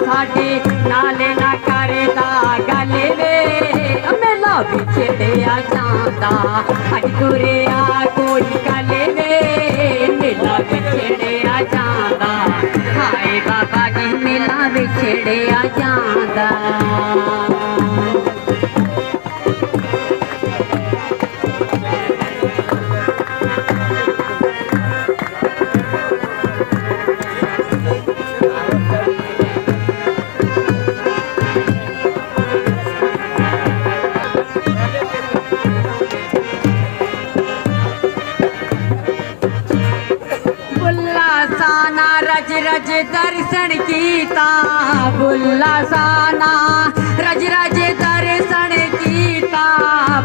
साडे नाले ना करदा गल वे मेला बिछड़िया जांदा अज तुरिया कोई गल वे मेला बिछड़िया जांदा हाय बाबा जी मेला बिछड़िया जांदा रज रज दर्शन कीता बुल्ला साना रज रज दर्शन कीता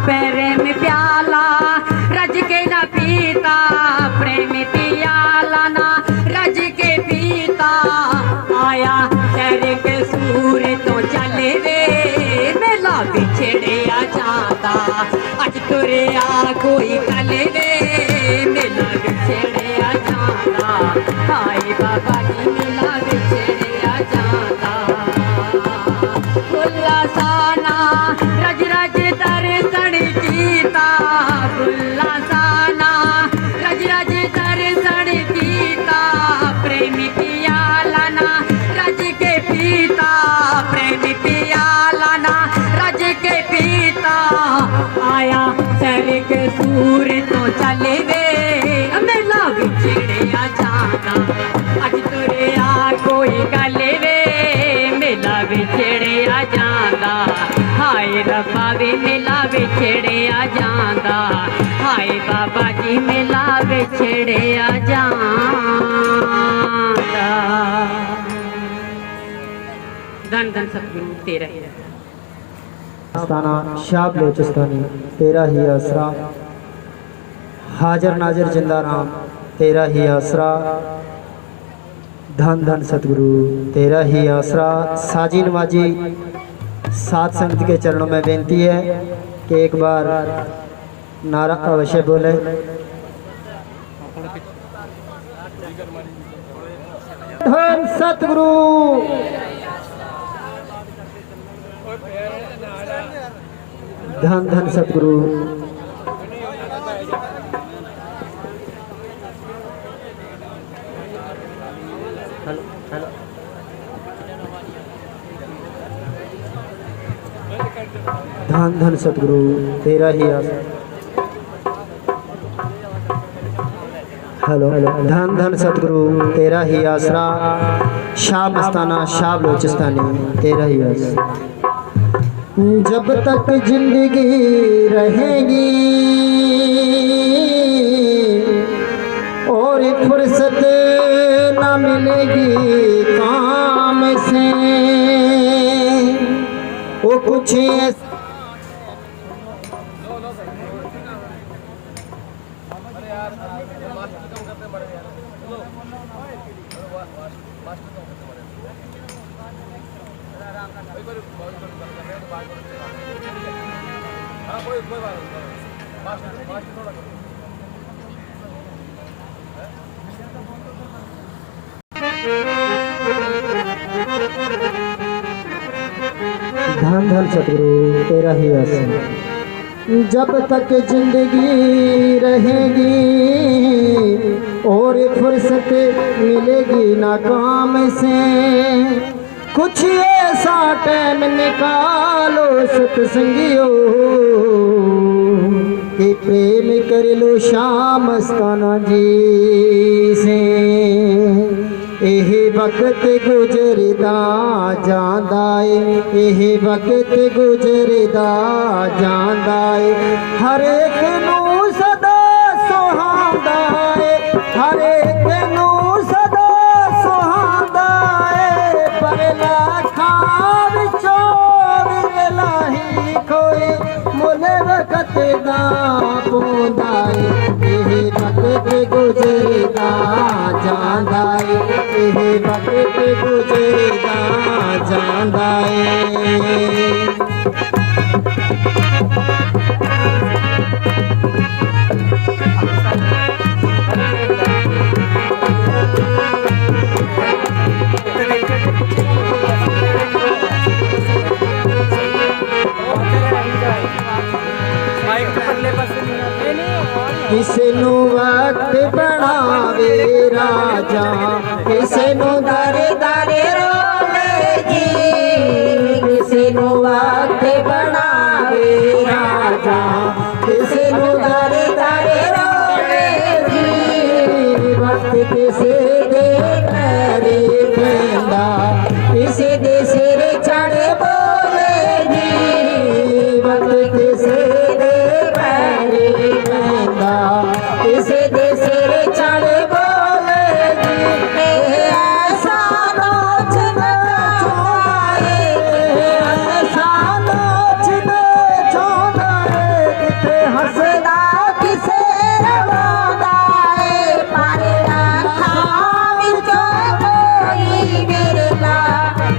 पैरे में प्याला रज के न पीता प्रेम पियाला ना रज के पीता आया शहर के सूर तो चले वे मेला बिछड़िया जाता अज तुरिया कोई कले वे मेला बिछड़िया जाता हाय बाबा जी मेला बिछड़िया जाता बुल्ला साना रज रज दर्शन कीता बुल्ला साना रज रज दर्शन कीता प्रेमी पियाला ना रज के पीता प्रेमी पियाला ना रज के पीता आया सर के सूर तो चले वे मेला बिछड़िया जाता अज तुरिया कोई गल वे मेला बिछड़िया जांदा हाय रब्बा वे मेला बिछड़िया जांदा हाय बाबा जी मेला बिछड़िया जांदा धन धन सतगुरु तेरा ही आस्ताना शाह बलोचिस्तानी तेरा ही आसरा हाजर नाजर जिंदा राम तेरा ही आसरा धन धन सतगुरु तेरा ही आसरा। साजी नवाजी सात संगत के चरणों में बेनती है कि एक बार नारा अवश्य बोले। धन सतगुरु धन धन सतगुरु धन धन सतगुरु तेरा ही आसरा। हेलो धन धन सतगुरु तेरा ही आसरा। शाह मस्ताना शाह बलोचिस्तानी तेरा ही आसरा। जब तक जिंदगी रहेगी और फुर्सत न मिलेगी काम से वो कुछ धन धन सतगुरु तेरा ही आसरा। जब तक जिंदगी रहेगी और फुर्सत मिलेगी ना काम से कुछ ऐसा टाइम निकालो सतसंगियों कि प्रेम कर लो शाह मस्ताना जी से। एह वक्त गुजरदा जांदा एह वक्त गुजरदा जांदा हर एक नू सदा सुहांदा हर एक नू सदा सुहांदा पर लाखां विचों विरलाही कोई मुल वक्त दा पोंदा एह वक्त गुजरदा जांदा एह वक्त गुजरदा जांदा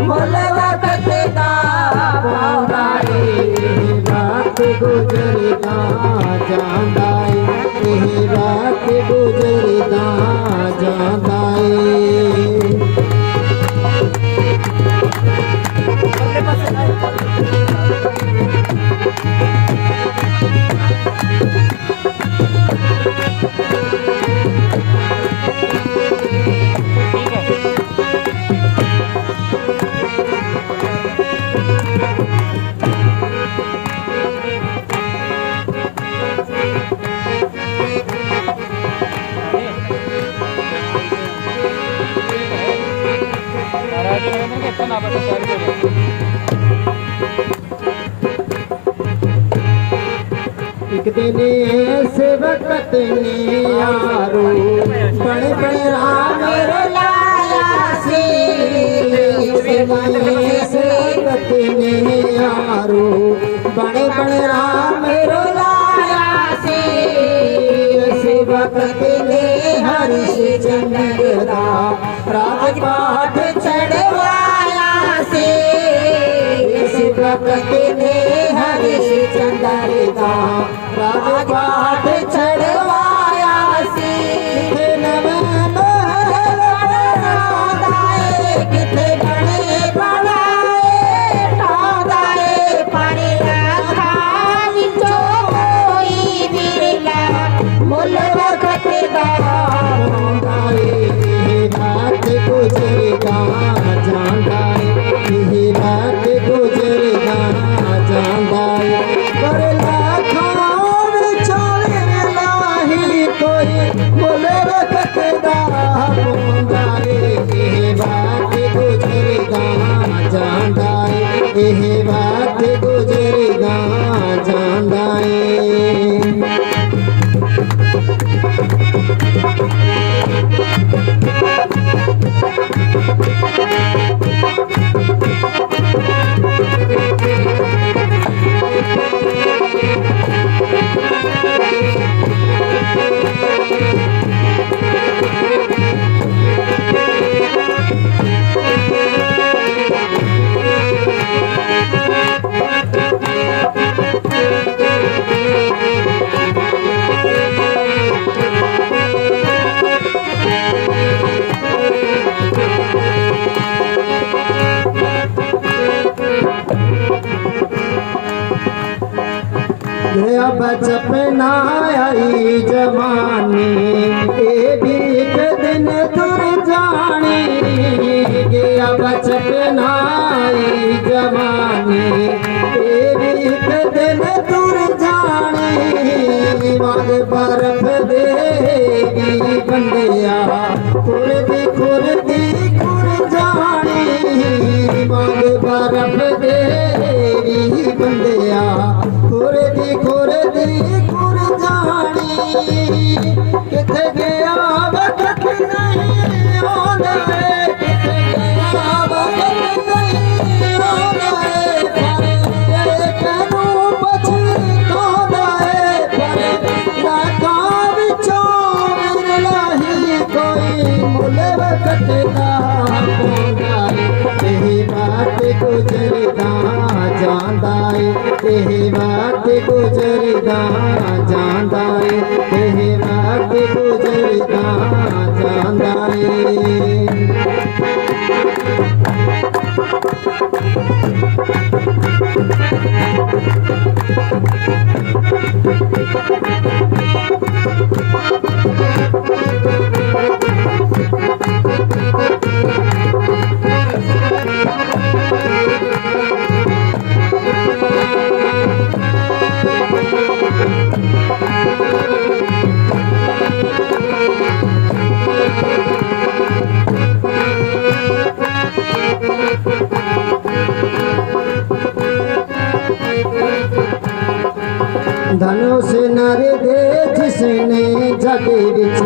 मुल वक्त दा पाउंदा ए रात गुजरदा जांदा ए रात गुजरदा जांदा एक दिन ऐसे वक्त ने यारो बड़े बड़े राम लाया से ऐसे वक्त ने यारो बड़े बड़े राम लाया से ऐसे वक्त ने हरिश्चंद्र दा राजपाट चढ़वाया से इस वक्त ने हरिश्चंद्र दा राजपाट चढ़वाया से किथे बड़े बनाए ठादाए पानी लाखा विचो कोई बिरला मुल वक्त दा रात गुजरदा जांदा ए रात गुजरदा जांदा पर लाखां विचों लाही कोई मुल वक्त दा पाउंदा ए रात गुजरदा जांदा ए रात गुजरदा जांदा बचपना आई जवानी ए भी एक दिन तुर जानी गया बचपना आई जवानी ए भी एक दिन तुर जानी मग बर्फ देगी बंदिया खुरदी खुरदी खुर जानी मग बर्फ देगी बंदिया खुरदी खुरदी खुर जानी किथे गया वक्त नहीं आंदा किथे गया वक्त नहीं आंदा पर कनू पछतांदा पर लाखां विचों मिलही कोई मुल वक्त दा पाउंदा ए रात गुजरदा जांदा ए रात गुजरदा जांदा ए रात गुजरदा जांदा धनुष नर दे जिसने जग विच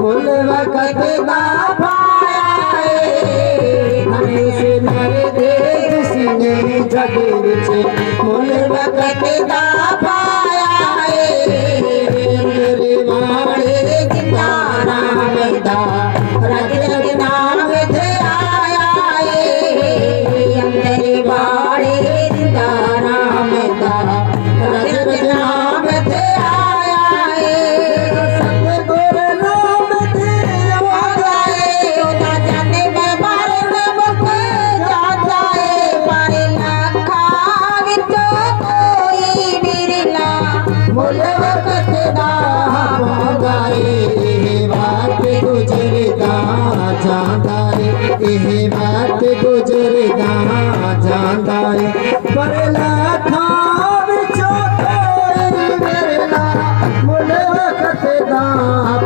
मुल वक्त दा पाया धनुष नर दे जिसने जग विच मुल वक्त दा पाया मेरे माड़े जिंदा नाम दा रज रज नाम थे आया मोले वक्त दा पौंदा ए बात गुजरदा जांदा ए बात गुजरदा जांदा पर लाखां विचों कोई मेरे नाल मोले वक्त दा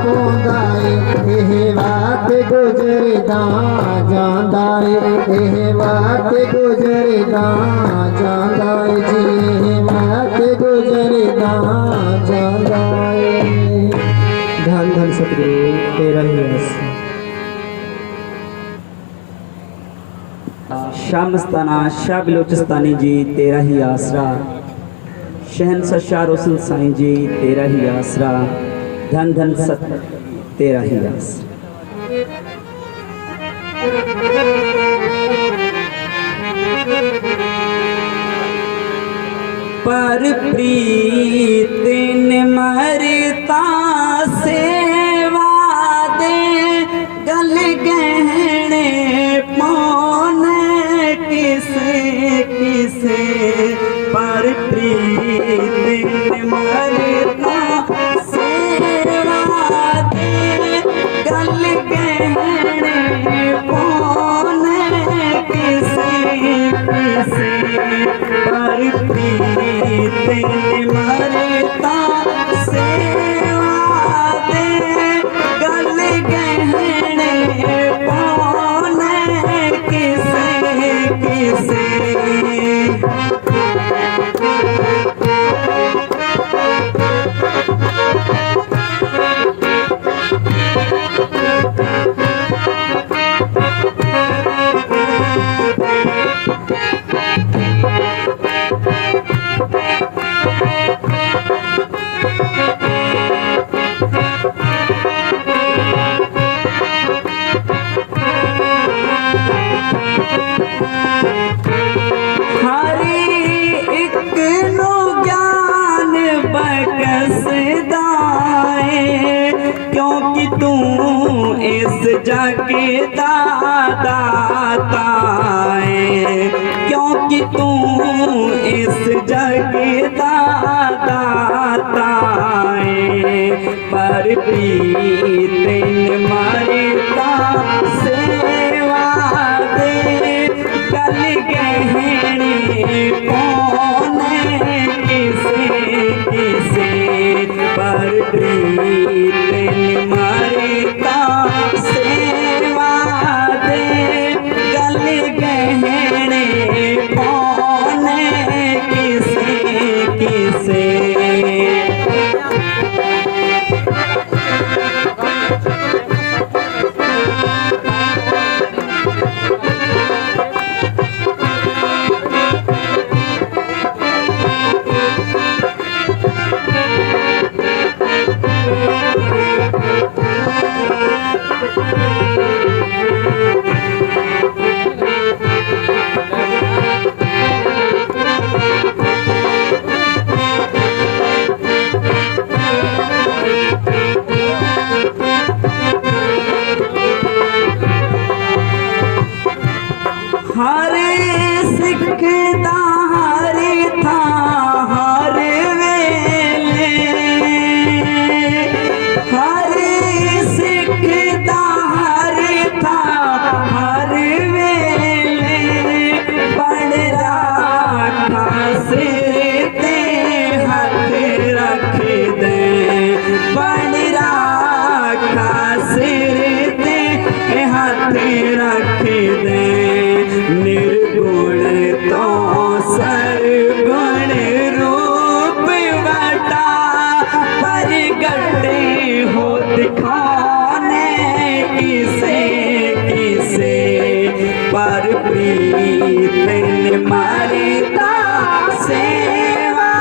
पौंदा ए बात गुजरदा जांदा ए बात गुजरदा जांदा जी बात गुजरदा जांदा धन धन सतगुरु तेरा ही आस। शाह मस्ताना शाह बलोचिस्तानी जी तेरा ही आसरा, शहनशाह शाह रोशन साईं जी तेरा ही आसरा, धन धन सत तेरा ही आसरा। पर प्रीत न मरता सेवा दे गल गहने पौने किसे किसे पर प्रीत न मरता सेवा दे गल गहने पौने किसे किसे पर प्रीत न मरता सेवा दे गल गहने पौने किसे किसे क्योंकि तू इस जग दा दाता है, क्योंकि तू इस जग दा दाता है। पर प्रीत न मरता सेवा दे गल गहने पौने किसे किसे पर प्रीत न मरता सेवा दे गल गहने पौने किसे किसे हरे सिख दा हरे था हर वेले, हरे सिख दा हरे था हर वेले, बड़ राखा सिर ते हाथ रख दे, बड़ राखा सिर ते हाथ रख दे। निर्गुण तो सरगुण रूप वटा परगटे हो दिखाने किसे किसे पर प्रीत न मरता सेवा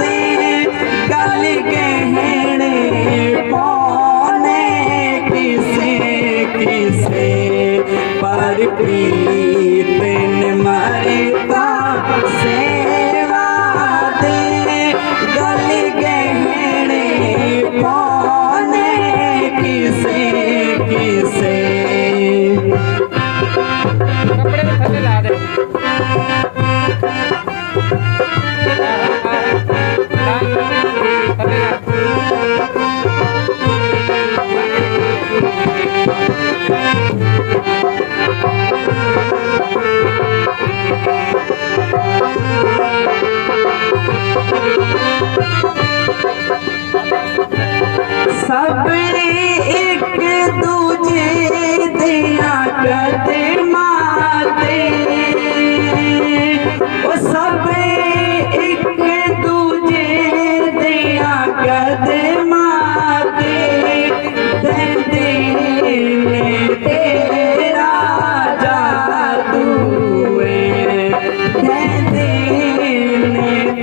दे गल गहने पौने किसे किसे पर प्रीत न मरता सेवा दे गल गहने पौने किसे किसे। कपड़े में थल्ले ला दे ला सब एक दूजे दिया कदमा दे, ओ सब एक दूजे दिया कदमा दे, देने तेरा जादू है, देने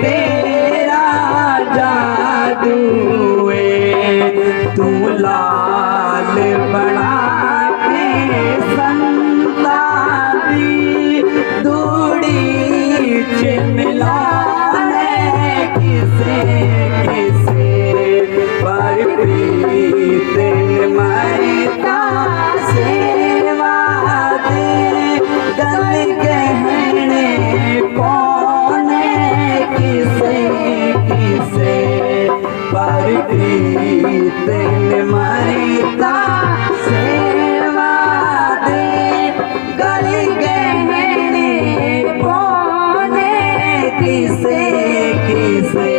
तेरा जादू है। तू लाल बना के संता दी दूड़ी चिमलाने किसे किसे पर प्रीत मरता सेवा दे, गल गहने पौने किसे किसे पर प्रीत मरता सेवा दे, गल गहने पौने किसे किसे।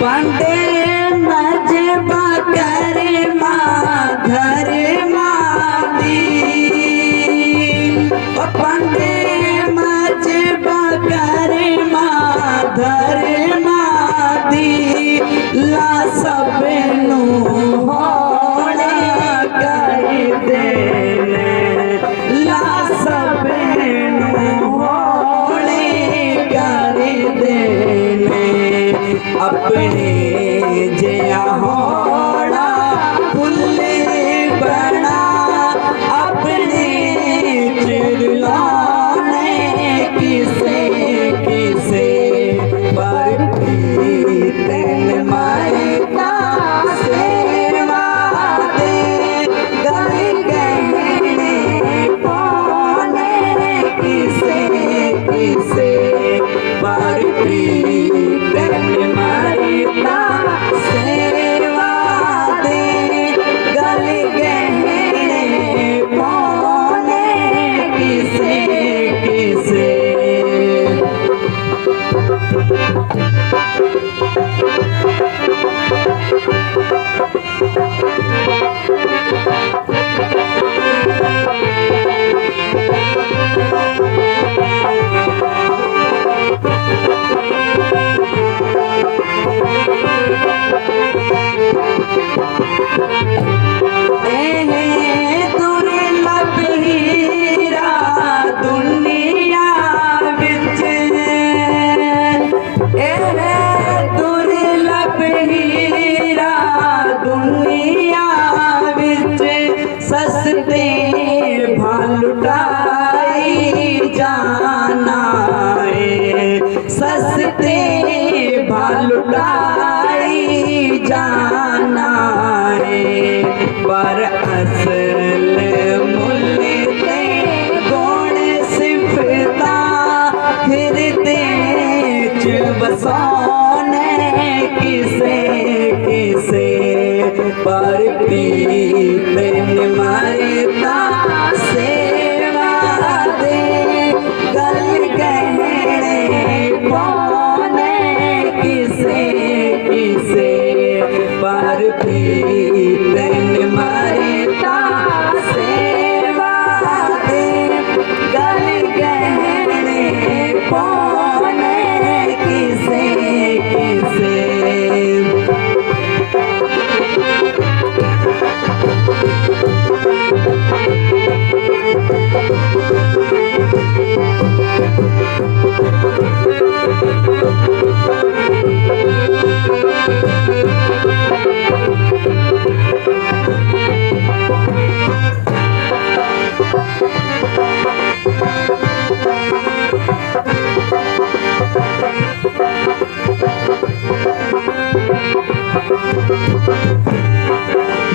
पंडे नजबा कर माधर मादी, पंडे नजबा कर माधर मादी, ला सब नू होने कर देने, ला सब नू होने कर देने, अपने जया होड़ा फुल्ले बना, अपने चिरलाने किसे किसे पर प्रीत मरता सेवा दे, गल गहने पौने किसे किसे पर प्रीत मरता सेवा दे, गल गहने पौने किसे किसे। दुर्लभ हीरा दुनिया विच, दुर्लभ हीरा दुनिया विच, सस्ते भालुटाई जाना है, सस्ते भालुटाई जाना है, पर असल मुल ते गुण सिफता फिरते च बसौने किसे किसे पर प्रीत मरता सेवा दे, गल गहने पौने किसे किसे पर प्रीत मरता सेवा दे, गल गहने पौने किसे किसे।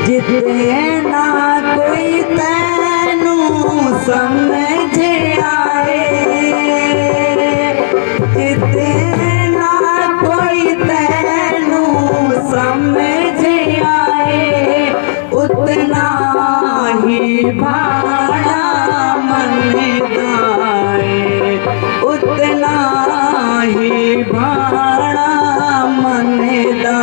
जिते ना कोई तैनू समझ आए, जिते ना कोई तैनू समझ आए, उतना ही भाड़ा मनदा है, उतना ही भाड़ा मनदा।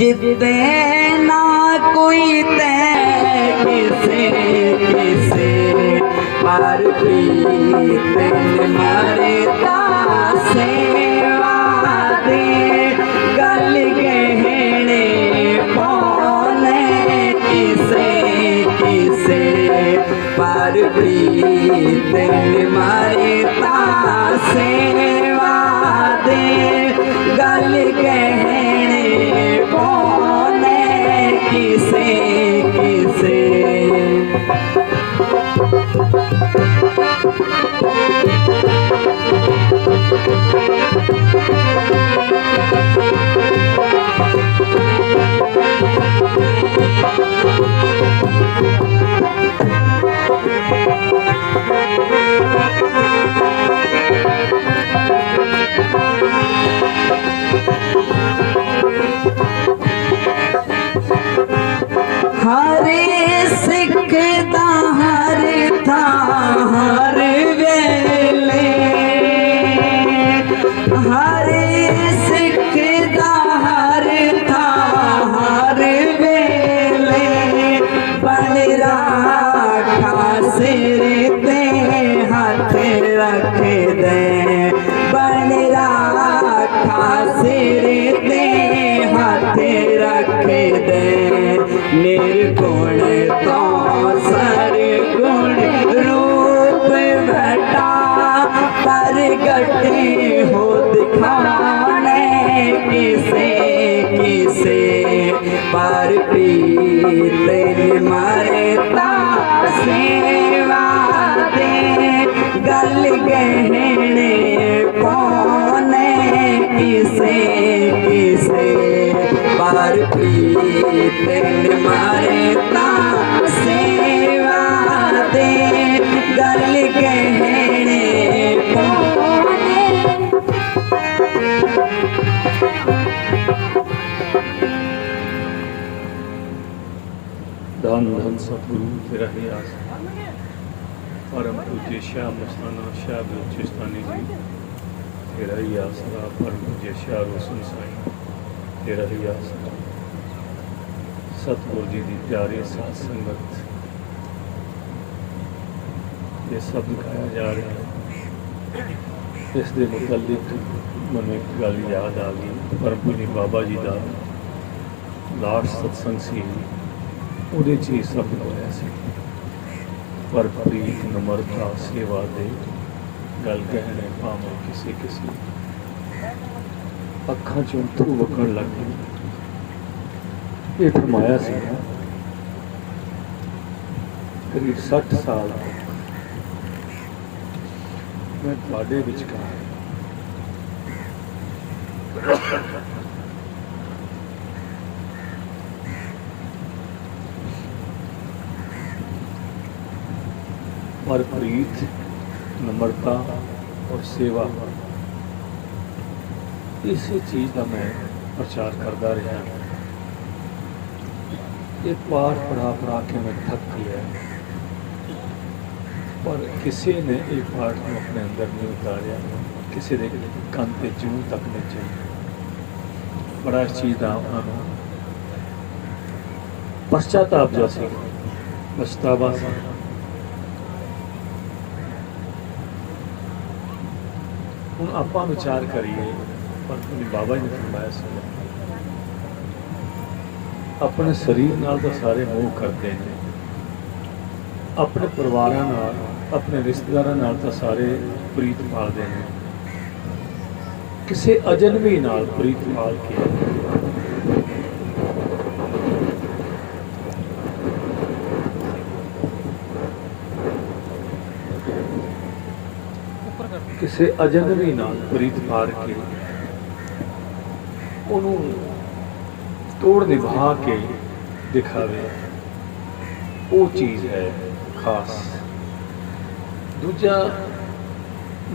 जिते ना कोई तय किसे किसे पर प्रीत मरता सेवा दे, गल गहने पौने किसे किसे पर प्रीत मरता सेवा दे, गल गहने पौने किसे किसे। हरे सिखदा हर था हर वेले, हरे सिखदा हर था हर वेले, बन राखा सिर ते हाथ रख दे, बन राखा सिर ते हाथ रख दे, निर्गुण तो सरगुण रूप घटा, प्रगटे हो दिखाने किसे किसे, पर प्रीत मरता सेवा दे, गल गहने पौने किसे किसे, पर प्रीत मरता सेवा दे, गल गहने पौने। धन धन सतगुरु तेरा ही आसरा, परम पूज्य श्याम मस्ताना शाह बलोचिस्तानी जी तेरा ही आसरा, परम पूज्य शाह रोशन साईं तेरा ही आसरा। सतगुरु जी की प्यारी साध संगत, ये शब्द गाया जा रहा है, इस दे मुतल्लिक मैंने एक गल याद आ गई। परम पूज्य बाबा जी का लास्ट सत्संग सी, ਉਹਦੇ 'ਚ ਹੀ ਸ਼ਬਦ ਹੋਇਆ ਸੀ, ਪਰ ਪ੍ਰੀਤ ਨਮਰਤਾ ਸੇਵਾ ਦੇ, ਗੱਲ ਕਹਿਣੇ ਭਾਵੇਂ ਕਿਸੇ ਕਿਸੇ। ਅੱਖਾਂ 'ਚੋਂ ਅੱਥਰੂ ਵਗਣ ਲੱਗ ਗਏ। ਇਹ ਫਰਮਾਇਆ ਸੀ ਕਰੀਬ 60 ਸਾਲ ਮੈਂ ਤੁਹਾਡੇ ਵਿਚਕਾਰ और प्रीत नम्रता और सेवा, इसी चीज़ का मैं प्रचार करता रहा। ये पाठ पढ़ा के मैं थक गया, पर किसी ने एक पाठ को अपने अंदर नहीं उतारिया, किसी ने कंन पे जूं तक नहीं चली। बड़ा इस चीज़ का उन्होंने पश्चाताप जा सी, पछतावा सी। ਹੁਣ ਆਪਾਂ ਵਿਚਾਰ ਕਰੀਏ, ਪਰ ਬਾਬਾ ਜੀ ਨੇ ਫਰਮਾਇਆ ਸੀ ਆਪਣੇ ਸਰੀਰ ਨਾਲ ਤਾਂ ਸਾਰੇ ਮੋਹ ਕਰਦੇ ਨੇ, ਆਪਣੇ ਪਰਿਵਾਰਾਂ ਨਾਲ, ਆਪਣੇ ਰਿਸ਼ਤੇਦਾਰਾਂ ਨਾਲ ਤਾਂ ਸਾਰੇ ਪ੍ਰੀਤ ਪਾਲਦੇ ਨੇ, ਕਿਸੇ ਅਜਨਬੀ ਨਾਲ ਪ੍ਰੀਤ ਪਾਲ ਕੇ ਕਿਸੇ ਅਜਨਬੀ ਨਾਲ ਪ੍ਰੀਤ ਪਾਲ ਕੇ ਉਹਨੂੰ ਤੋੜ ਨਿਭਾ ਕੇ ਦਿਖਾਵੇ, ਉਹ ਚੀਜ਼ ਹੈ ਖਾਸ। ਦੂਜਾ,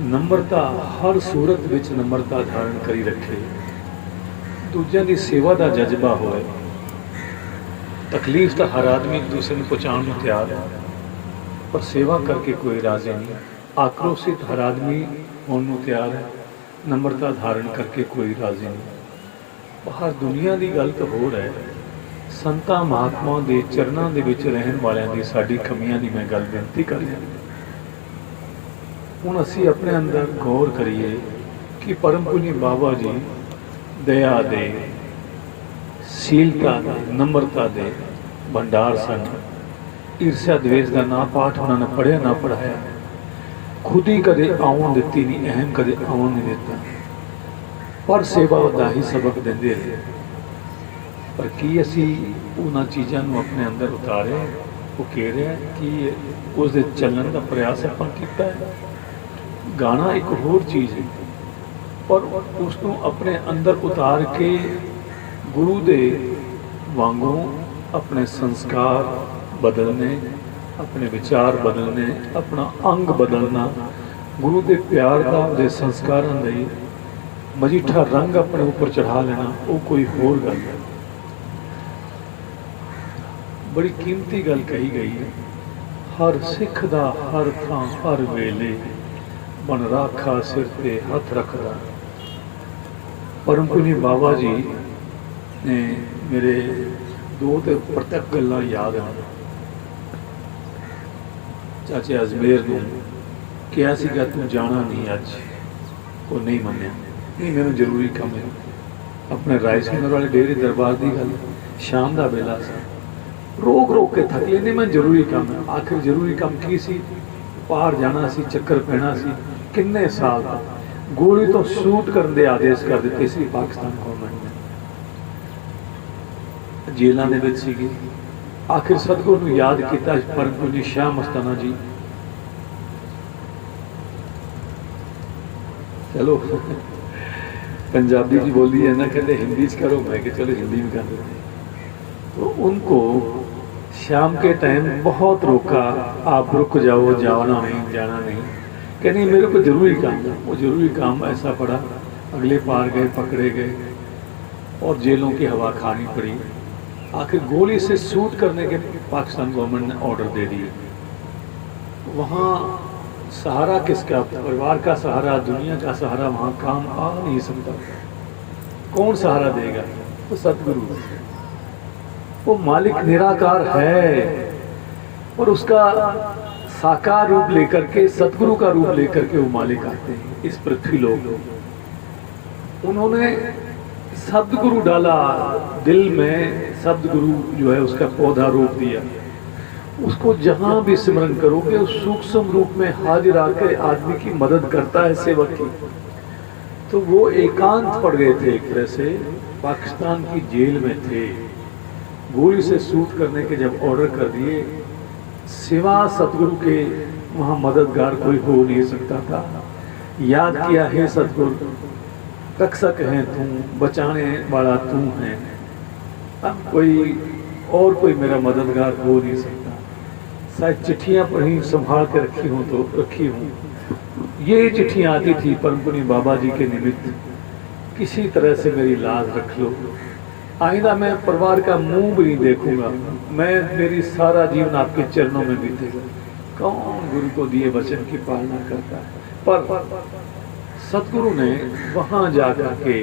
ਨੰਬਰਤਾ, ਹਰ ਸੂਰਤ ਵਿੱਚ ਨੰਬਰਤਾ ਧਾਰਨ ਕਰੀ ਰੱਖੇ, ਦੂਜਿਆਂ ਦੀ ਸੇਵਾ ਦਾ ਜਜ਼ਬਾ ਹੋਏ। ਤਕਲੀਫ ਤਾਂ ਹਰ ਆਦਮੀ ਇੱਕ ਦੂਸਰੇ ਨੂੰ ਪਹੁੰਚਾਉਣ ਨੂੰ ਤਿਆਰ ਹੈ, ਪਰ ਸੇਵਾ ਕਰਕੇ ਕੋਈ ਰਾਜ਼ੀ ਨਹੀਂ। ਆਕਰੋਸ਼ਿਤ ਹਰ ਆਦਮੀ ਹੋਣ ਨੂੰ ਤਿਆਰ ਹੈ, ਨੰਬਰਤਾ ਧਾਰਨ ਕਰਕੇ ਕੋਈ ਰਾਜ਼ੀ ਨਹੀਂ। ਬਾਹਰ ਦੁਨੀਆ ਦੀ ਗੱਲ ਤਾਂ ਹੋਰ ਹੈ, ਸੰਤਾਂ ਮਹਾਤਮਾਵਾਂ ਦੇ ਚਰਨਾਂ ਦੇ ਵਿੱਚ ਰਹਿਣ ਵਾਲਿਆਂ ਦੀ ਸਾਡੀ ਕਮੀਆਂ ਦੀ ਮੈਂ ਗੱਲ ਬੇਨਤੀ ਕਰ ਰਿਹਾ। ਹੁਣ ਅਸੀਂ ਆਪਣੇ ਅੰਦਰ ਗੌਰ ਕਰੀਏ ਕਿ ਪਰਮ ਪੁਨੀ ਬਾਬਾ ਜੀ ਦਇਆ ਦੇ, ਸ਼ੀਲਤਾ ਦੇ, ਨੰਬਰਤਾ ਦੇ ਭੰਡਾਰ ਸਨ। ਈਰਸ਼ਾ ਦਵੇਸ਼ ਦਾ ਨਾ ਪਾਠ ਉਹਨਾਂ ਨੇ ਪੜ੍ਹਿਆ ਨਾ ਪੜ੍ਹਾਇਆ, ਖੁਦ ਹੀ ਕਦੇ ਆਉਣ ਦਿੱਤੀ ਨਹੀਂ, ਅਹਿਮ ਕਦੇ ਆਉਣ ਨਹੀਂ ਦਿੱਤਾ, ਪਰ ਸੇਵਾ ਦਾ ਹੀ ਸਬਕ ਦਿੰਦੇ ਰਹੇ। ਪਰ ਕੀ ਅਸੀਂ ਉਹਨਾਂ ਚੀਜ਼ਾਂ ਨੂੰ ਆਪਣੇ ਅੰਦਰ ਉਤਾਰਿਆ, ਉਹ ਕਹਿ ਰਿਹਾ ਕਿ ਉਸ ਦੇ ਚੱਲਣ ਦਾ ਪ੍ਰਯਾਸ ਆਪਾਂ ਕੀਤਾ ਹੈ। ਗਾਣਾ ਇੱਕ ਹੋਰ ਚੀਜ਼ ਹੈ, ਪਰ ਉਸ ਨੂੰ ਆਪਣੇ ਅੰਦਰ ਉਤਾਰ ਕੇ ਗੁਰੂ ਦੇ ਵਾਂਗੂ ਆਪਣੇ ਸੰਸਕਾਰ ਬਦਲਨੇ, ਆਪਣੇ ਵਿਚਾਰ ਬਦਲਨੇ, ਆਪਣਾ ਅੰਗ ਬਦਲਣਾ, ਗੁਰੂ ਦੇ ਪਿਆਰ ਦਾ, ਉਹਦੇ ਸੰਸਕਾਰਾਂ ਲਈ ਮਜੀਠਾ ਰੰਗ ਆਪਣੇ ਉੱਪਰ ਚੜ੍ਹਾ ਲੈਣਾ, ਉਹ ਕੋਈ ਹੋਰ ਗੱਲ ਹੈ। ਬੜੀ ਕੀਮਤੀ ਗੱਲ ਕਹੀ ਗਈ ਹੈ, ਹਰ ਸਿੱਖ ਦਾ ਹਰ ਥਾਂ ਹਰ ਵੇਲੇ ਬਣ ਰਾਖਾ ਸਿਰ ਤੇ ਹੱਥ ਰੱਖਦਾ। ਪਰਮ ਪੁਨੀ ਬਾਬਾ ਜੀ ਨੇ ਮੇਰੇ ਦੋ ਤੇ ਪ੍ਰਤੱਖ ਗੱਲਾਂ ਯਾਦ ਹਨ। ਚਾਚੇ ਅਜਮੇਰ ਨੂੰ ਕਿਹਾ ਸੀਗਾ ਤੂੰ ਜਾਣਾ ਨਹੀਂ ਅੱਜ, ਉਹ ਨਹੀਂ ਮੰਨਿਆ, ਨਹੀਂ ਮੈਨੂੰ ਜ਼ਰੂਰੀ ਕੰਮ ਹੈ। ਆਪਣੇ ਰਾਏ ਸਿੰਘਰ ਵਾਲੇ ਡੇਰੇ ਦਰਬਾਰ ਦੀ ਗੱਲ, ਸ਼ਾਮ ਦਾ ਵੇਲਾ ਸੀ, ਰੋਕ ਰੋਕ ਕੇ ਥੱਕ ਲੈਂਦੇ, ਮੈਂ ਜ਼ਰੂਰੀ ਕੰਮ ਹੈ। ਆਖਿਰ ਜ਼ਰੂਰੀ ਕੰਮ ਕੀ ਸੀ? ਪਾਰ ਜਾਣਾ ਸੀ, ਚੱਕਰ ਪੈਣਾ ਸੀ। ਕਿੰਨੇ ਸਾਲ ਗੋਲੀ ਤੋਂ ਸ਼ੂਟ ਕਰਨ ਦੇ ਆਦੇਸ਼ ਕਰ ਦਿੱਤੇ ਸੀ ਪਾਕਿਸਤਾਨ ਗੌਰਮੈਂਟ ਨੇ, ਜੇਲਾਂ ਦੇ ਵਿੱਚ ਸੀਗੇ। ਆਖਿਰ ਸਤਿਗੁਰ ਨੂੰ ਯਾਦ ਕੀਤਾ, ਪਰਮ ਪੁਨੀ ਸ਼ਾਹ ਮਸਤਾਨਾ ਜੀ, ਚਲੋ पंजाबी की बोली है ना, कहते हिंदी च करो, मैं कि चलो हिंदी में कर देते। तो उनको शाम के टाइम बहुत रोका, आप रुक जाओ, जाना नहीं, जाना नहीं। कहने मेरे को जरूरी काम था। वो जरूरी काम ऐसा पड़ा, अगले पार गए, पकड़े गए और जेलों की हवा खानी पड़ी। आखिर गोली से शूट करने के पाकिस्तान गवर्नमेंट ने ऑर्डर दे दिए। वहाँ सहारा किसका? परिवार का सहारा, दुनिया का सहारा वहाँ काम आ नहीं सकता। कौन सहारा देगा? तो सतगुरु। वो मालिक निराकार है और उसका साकार रूप लेकर के, सतगुरु का रूप लेकर के वो मालिक आते हैं इस पृथ्वी लोक। उन्होंने सतगुरु डाला दिल में, सतगुरु जो है उसका पौधा रोप दिया। उसको जहाँ भी सिमरन करोगे उस सूक्ष्म रूप में हाजिर आकर आदमी की मदद करता है, सेवक की। तो वो एकांत पड़ गए थे, एक तरह से पाकिस्तान की जेल में थे। गोली से शूट करने के जब ऑर्डर कर दिए, सिवा सतगुरु के वहाँ मददगार कोई हो नहीं सकता था। याद किया, हे सतगुरु, रक्षक है तू, बचाने वाला तू है, अब कोई और कोई मेरा मददगार हो नहीं सकता। शायद चिट्ठियाँ पढ़ी, संभाल के रखी हूँ तो रखी हूँ। ये चिट्ठियाँ आती थी परम पुनी बाबा जी के निमित्त, किसी तरह से मेरी लाज रख लो, आइंदा मैं परिवार का मुंह भी नहीं देखूंगा, मैं मेरी सारा जीवन आपके चरणों में बीतेगा। कौन गुरु को दिए वचन की पालना करता है? पर सतगुरु ने वहाँ जाकर के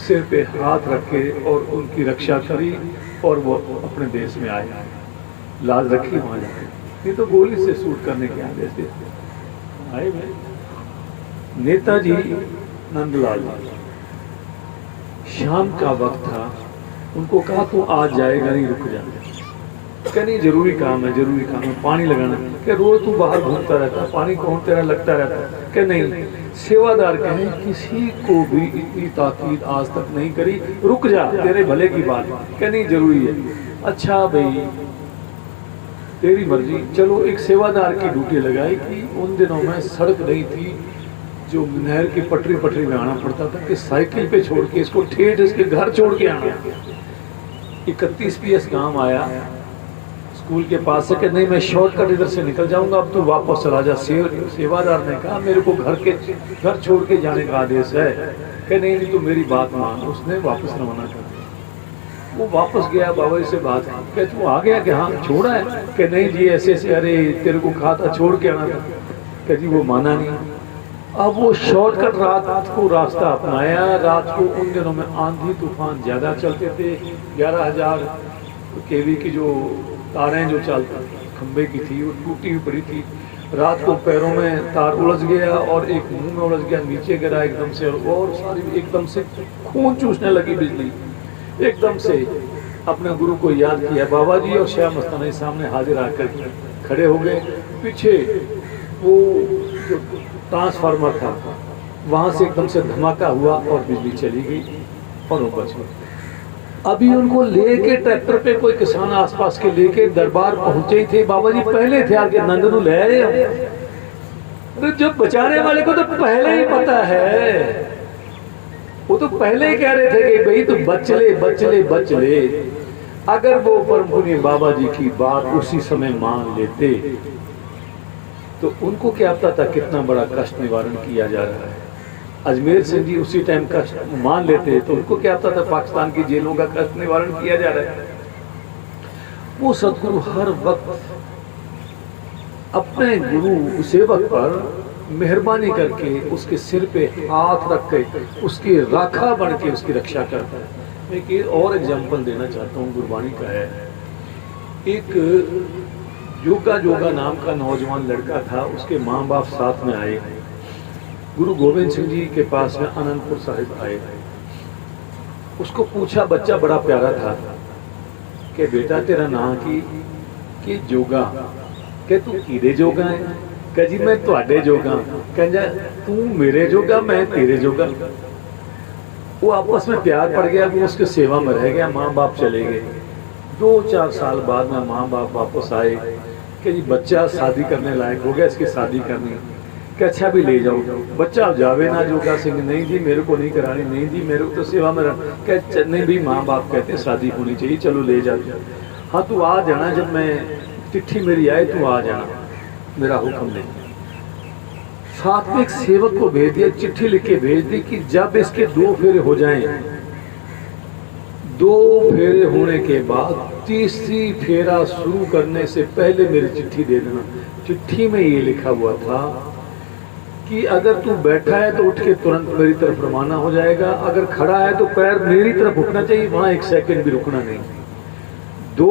सिर पे हाथ रखे और उनकी रक्षा करी और वो अपने देश में आए, लाज रखी वहाँ जाकर। ये तो गोली से शूट करने के आदेश देते आए। भाई नेताजी नंदलाल जी, शाम का वक्त था, उनको कहा तू आज जाएगा नहीं, रुक जा। क्या नहीं जरूरी काम है, जरूरी काम है, पानी लगाना। क्या रोज तू बाहर घूमता रहता, पानी कौन तेरा लगता रहता? क्या नहीं। सेवादार कहे किसी को भी इतनी ताकीद आज तक नहीं करी, रुक जा, तेरे भले की बात। क्या नहीं जरूरी है। अच्छा भाई तेरी मर्जी। चलो एक सेवादार की ड्यूटी लगाई कि उन दिनों में सड़क नहीं थी, जो नहर की पटरी में आना पड़ता था कि साइकिल पे छोड़ के इसको ठेठ इसके घर छोड़ के आना। 31 PS गांव आया स्कूल के पास से कि नहीं मैं शॉर्टकट इधर से निकल जाऊंगा, अब तू वापस चला जा। सेवादार ने कहा मेरे को घर छोड़ के जाने का आदेश है। कि नहीं तू मेरी बात मान। उसने वापस रवाना कर दिया। वो वापस गया, बाबा जी से बात की। क्या तू आ गया कि हाँ छोड़ा है? कि नहीं जी ऐसे ऐसे, अरे तेरे को कहा था छोड़ के आना था। क्या जी वो माना नहीं। अब वो शॉर्टकट रात को रास्ता अपनाया। रात को उन दिनों में आंधी तूफान ज़्यादा चलते थे। 11,000 kV की जो तारें जो चलती खंबे की थी वो टूटी हुई पड़ी थी। रात को पैरों में तार उलझ गया और एक मुंह में उलझ गया, नीचे गिरा एकदम से, और सारी एकदम से खून चूसने लगी बिजली। एकदम से अपने गुरु को याद किया। बाबा जी और श्याम मस्तानी सामने हाजिर आकर खड़े हो गए। पीछे वो जो ट्रांसफार्मर था वहाँ से एकदम से धमाका हुआ और बिजली चली गई और वो बच गए। अभी उनको लेके ट्रैक्टर पे कोई किसान आसपास के लेके दरबार पहुंचे ही थे। बाबा जी पहले थे आगे नंदनू ले आए। तो जब बचाने वाले को तो पहले ही पता है, वो तो पहले ही कह रहे थे कि भाई तू बच ले। अगर वो परम पूज्य बाबा जी की बात उसी समय मान लेते तो उनको क्या पता था कितना बड़ा कष्ट निवारण किया जा रहा है। अजमेर सिंह जी उसी टाइम कष्ट मान लेते तो उनको क्या पता था पाकिस्तान की जेलों का कष्ट निवारण किया जा रहा है। वो सदगुरु हर वक्त अपने गुरु सेवक पर मेहरबानी करके उसके सिर पे हाथ रख के उसकी राखा बन के उसकी रक्षा करता है। मैं एक और एग्जाम्पल देना चाहता हूँ, गुरबाणी का है। एक जोगा नाम का नौजवान लड़का था, उसके माँ बाप साथ में आए, गुरु गोविंद सिंह जी के पास में आनंदपुर साहिब आए। उसको पूछा, बच्चा बड़ा प्यारा था, कि बेटा तेरा नाम की जोगा? कि तू किदे जोगा है? कह जी मैं तुहाडे जोगा। कहजा तू मेरे जोगा मैं तेरे जोगा। वो आपस में प्यार पड़ गया, वो उसके सेवा में रह गया। माँ बाप चले गए। 2-4 साल बाद में माँ बाप वापस आए कि जी बच्चा शादी करने लायक हो गया, इसकी शादी करनी। कि अच्छा भी ले जाओ। बच्चा अब जावे ना जोगा सिंह, नहीं जी मेरे को नहीं करानी, नहीं जी मेरे को तो सेवा में रह। कह नहीं भी माँ बाप कहते हैं शादी होनी चाहिए, चलो ले जाओ। हाँ तू आ जाना, जब मैं चिट्ठी मेरी आए तू आ जाना, मेरा हुक्म नहीं। साथ में एक सेवक को भेज दिया, चिट्ठी लिख के भेज दी कि जब इसके 2 फेरे हो जाएं, 2 फेरे होने के बाद तीसरी फेरा शुरू करने से पहले मेरी चिट्ठी दे देना। चिट्ठी में ये लिखा हुआ था कि अगर तू बैठा है तो उठ के तुरंत मेरी तरफ रवाना हो जाएगा, अगर खड़ा है तो पैर मेरी तरफ उठना चाहिए, वहां 1 सेकंड भी रुकना नहीं। 2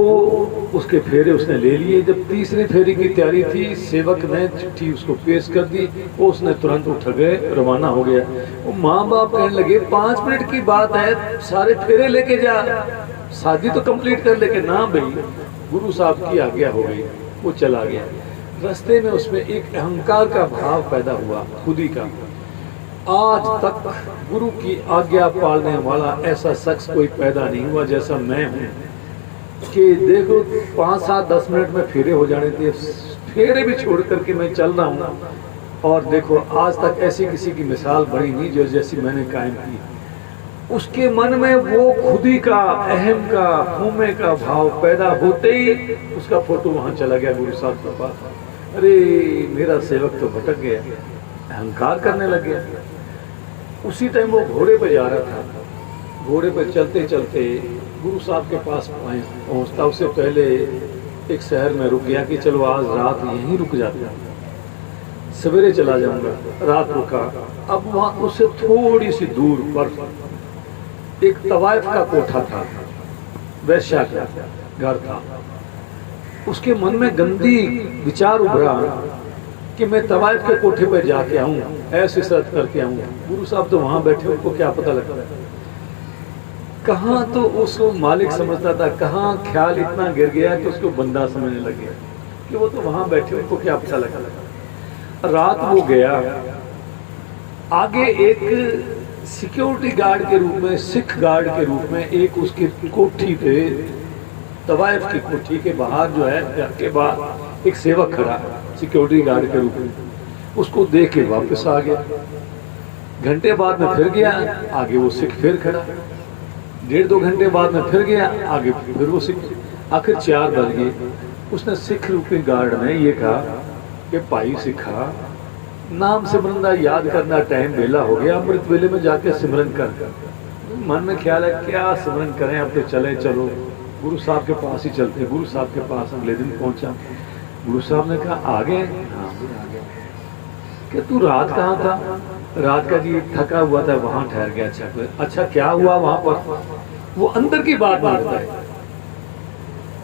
उसके फेरे उसने ले लिए। जब तीसरे फेरे की तैयारी थी, सेवक ने चिट्ठी उसको पेश कर दी, वो उसने तुरंत उठ गए, रवाना हो गया। वो माँ बाप कहने लगे 5 मिनट की बात है, सारे फेरे लेके जा, शादी तो कंप्लीट कर। लेके ना भाई, गुरु साहब की आज्ञा हो गई, वो चला गया। रास्ते में उसमें एक अहंकार का भाव पैदा हुआ, खुदी का। आज तक गुरु की आज्ञा पालने वाला ऐसा शख्स कोई पैदा नहीं हुआ जैसा मैं हूँ, कि देखो 5-7-10 मिनट में फेरे हो जाने थे, फेरे भी छोड़ करके मैं चल रहा हूँ। और देखो आज तक ऐसी किसी की मिसाल बड़ी नहीं जो जैसी मैंने कायम की। उसके मन में वो खुदी का, अहम का, फूमे का भाव पैदा होते ही उसका फोटो वहाँ चला गया गुरु साहब के पास। अरे मेरा सेवक तो भटक गया, अहंकार करने लग गया। उसी टाइम वो घोड़े पर जा रहा था। घोड़े पर चलते चलते गुरु साहब के पास पहुँचता उससे पहले एक शहर में रुक गया कि चलो आज रात यहीं रुक जाता, सवेरे चला जाऊंगा। रात रुका। अब वहाँ उससे थोड़ी सी दूर पर एक तवायफ का कोठा था, वैश्या का घर था। उसके मन में गंदी विचार उभरा कि मैं तवायफ के कोठे पर जाके आऊं, ऐसे शर्त करके आऊं। गुरु साहब तो वहां बैठे, उनको क्या पता लगता है। कहाँ तो उसको मालिक समझता था, कहाँ ख्याल इतना गिर गया कि उसको बंदा समझने लग गया कि वो तो वहां बैठे, उनको क्या पता लगा। रात वो गया, आगे एक सिक्योरिटी गार्ड के रूप में, सिख गार्ड के रूप में, एक उसकी कोठी पे, तवाइफ की कोठी के बाहर जो है, घर के बाहर एक सेवक खड़ा सिक्योरिटी गार्ड के रूप में, उसको देख के वापस आ गया। घंटे बाद में फिर गया, आगे वो सिख फिर खड़ा। 1.5-2 घंटे बाद में फिर गया, आगे फिर वो सिख। आखिर 4 बज गए। उसने सिख रूपी गार्ड ने ये कहा कि भाई सिखा, नाम सिमरन का याद करना टाइम वेला हो गया, अमृत वेले में जाके सिमरन कर। मन में ख्याल है क्या सिमरन करें, अब तो चले, चलो गुरु साहब के पास ही चलते। गुरु साहब के पास अगले दिन पहुंचा। गुरु साहब ने कहा आ गए? हाँ आ गए। कि तू रात कहाँ था? रात का जी थका हुआ था, वहां ठहर गया। अच्छा क्या हुआ वहां पर? वो अंदर की बात मांगता है।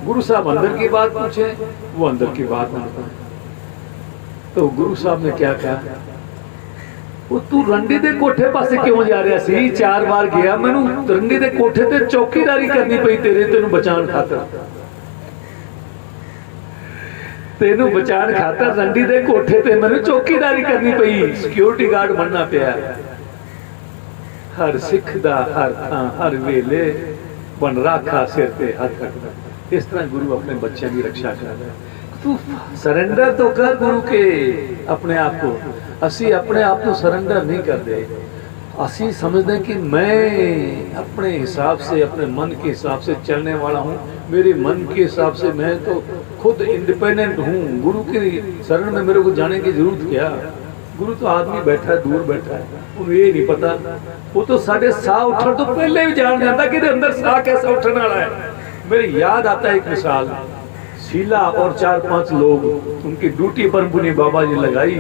गुरु साहब अंदर की बात पूछे, वो अंदर की बात मांगता है। तो गुरु साहब ने क्या कहा, वो तू रंडी दे कोठे पासे क्यों जा रहा सी? 4 बार गया, मैनू रंडी दे कोठे ते चौकीदारी करनी पई तेरे, तेनू बचान खातर। तेनू बचान खातर रंडी दे कोठे ते मैनू चौकीदारी करनी पई, सिक्योरिटी गार्ड बनना पिया। हर सिख दा हर थां हर वेले बन राखा सिर ते हथ रखदा। इस तरह गुरु अपने बच्चों की रक्षा करता है। तू सरेंडर तो कर गुरु के अपने आप को। असी अपने आप को सरेंडर नहीं करते। असी समझते कि मैं अपने हिसाब से, अपने मन के हिसाब से चलने वाला हूँ, मेरे मन के हिसाब से मैं तो खुद इंडिपेंडेंट हूँ, गुरु की शरण में मेरे को जाने की जरूरत क्या। गुरु तो आदमी बैठा है, दूर बैठा है, उन्हें ये नहीं पता। वो तो साढ़े साह उठन तो पहले भी जान जाता कि अंदर साह कैसा उठने वाला है। मेरे याद आता है एक मिसाल, शीला और 4-5 लोग, उनकी ड्यूटी पर पुनी बाबा जी लगाई,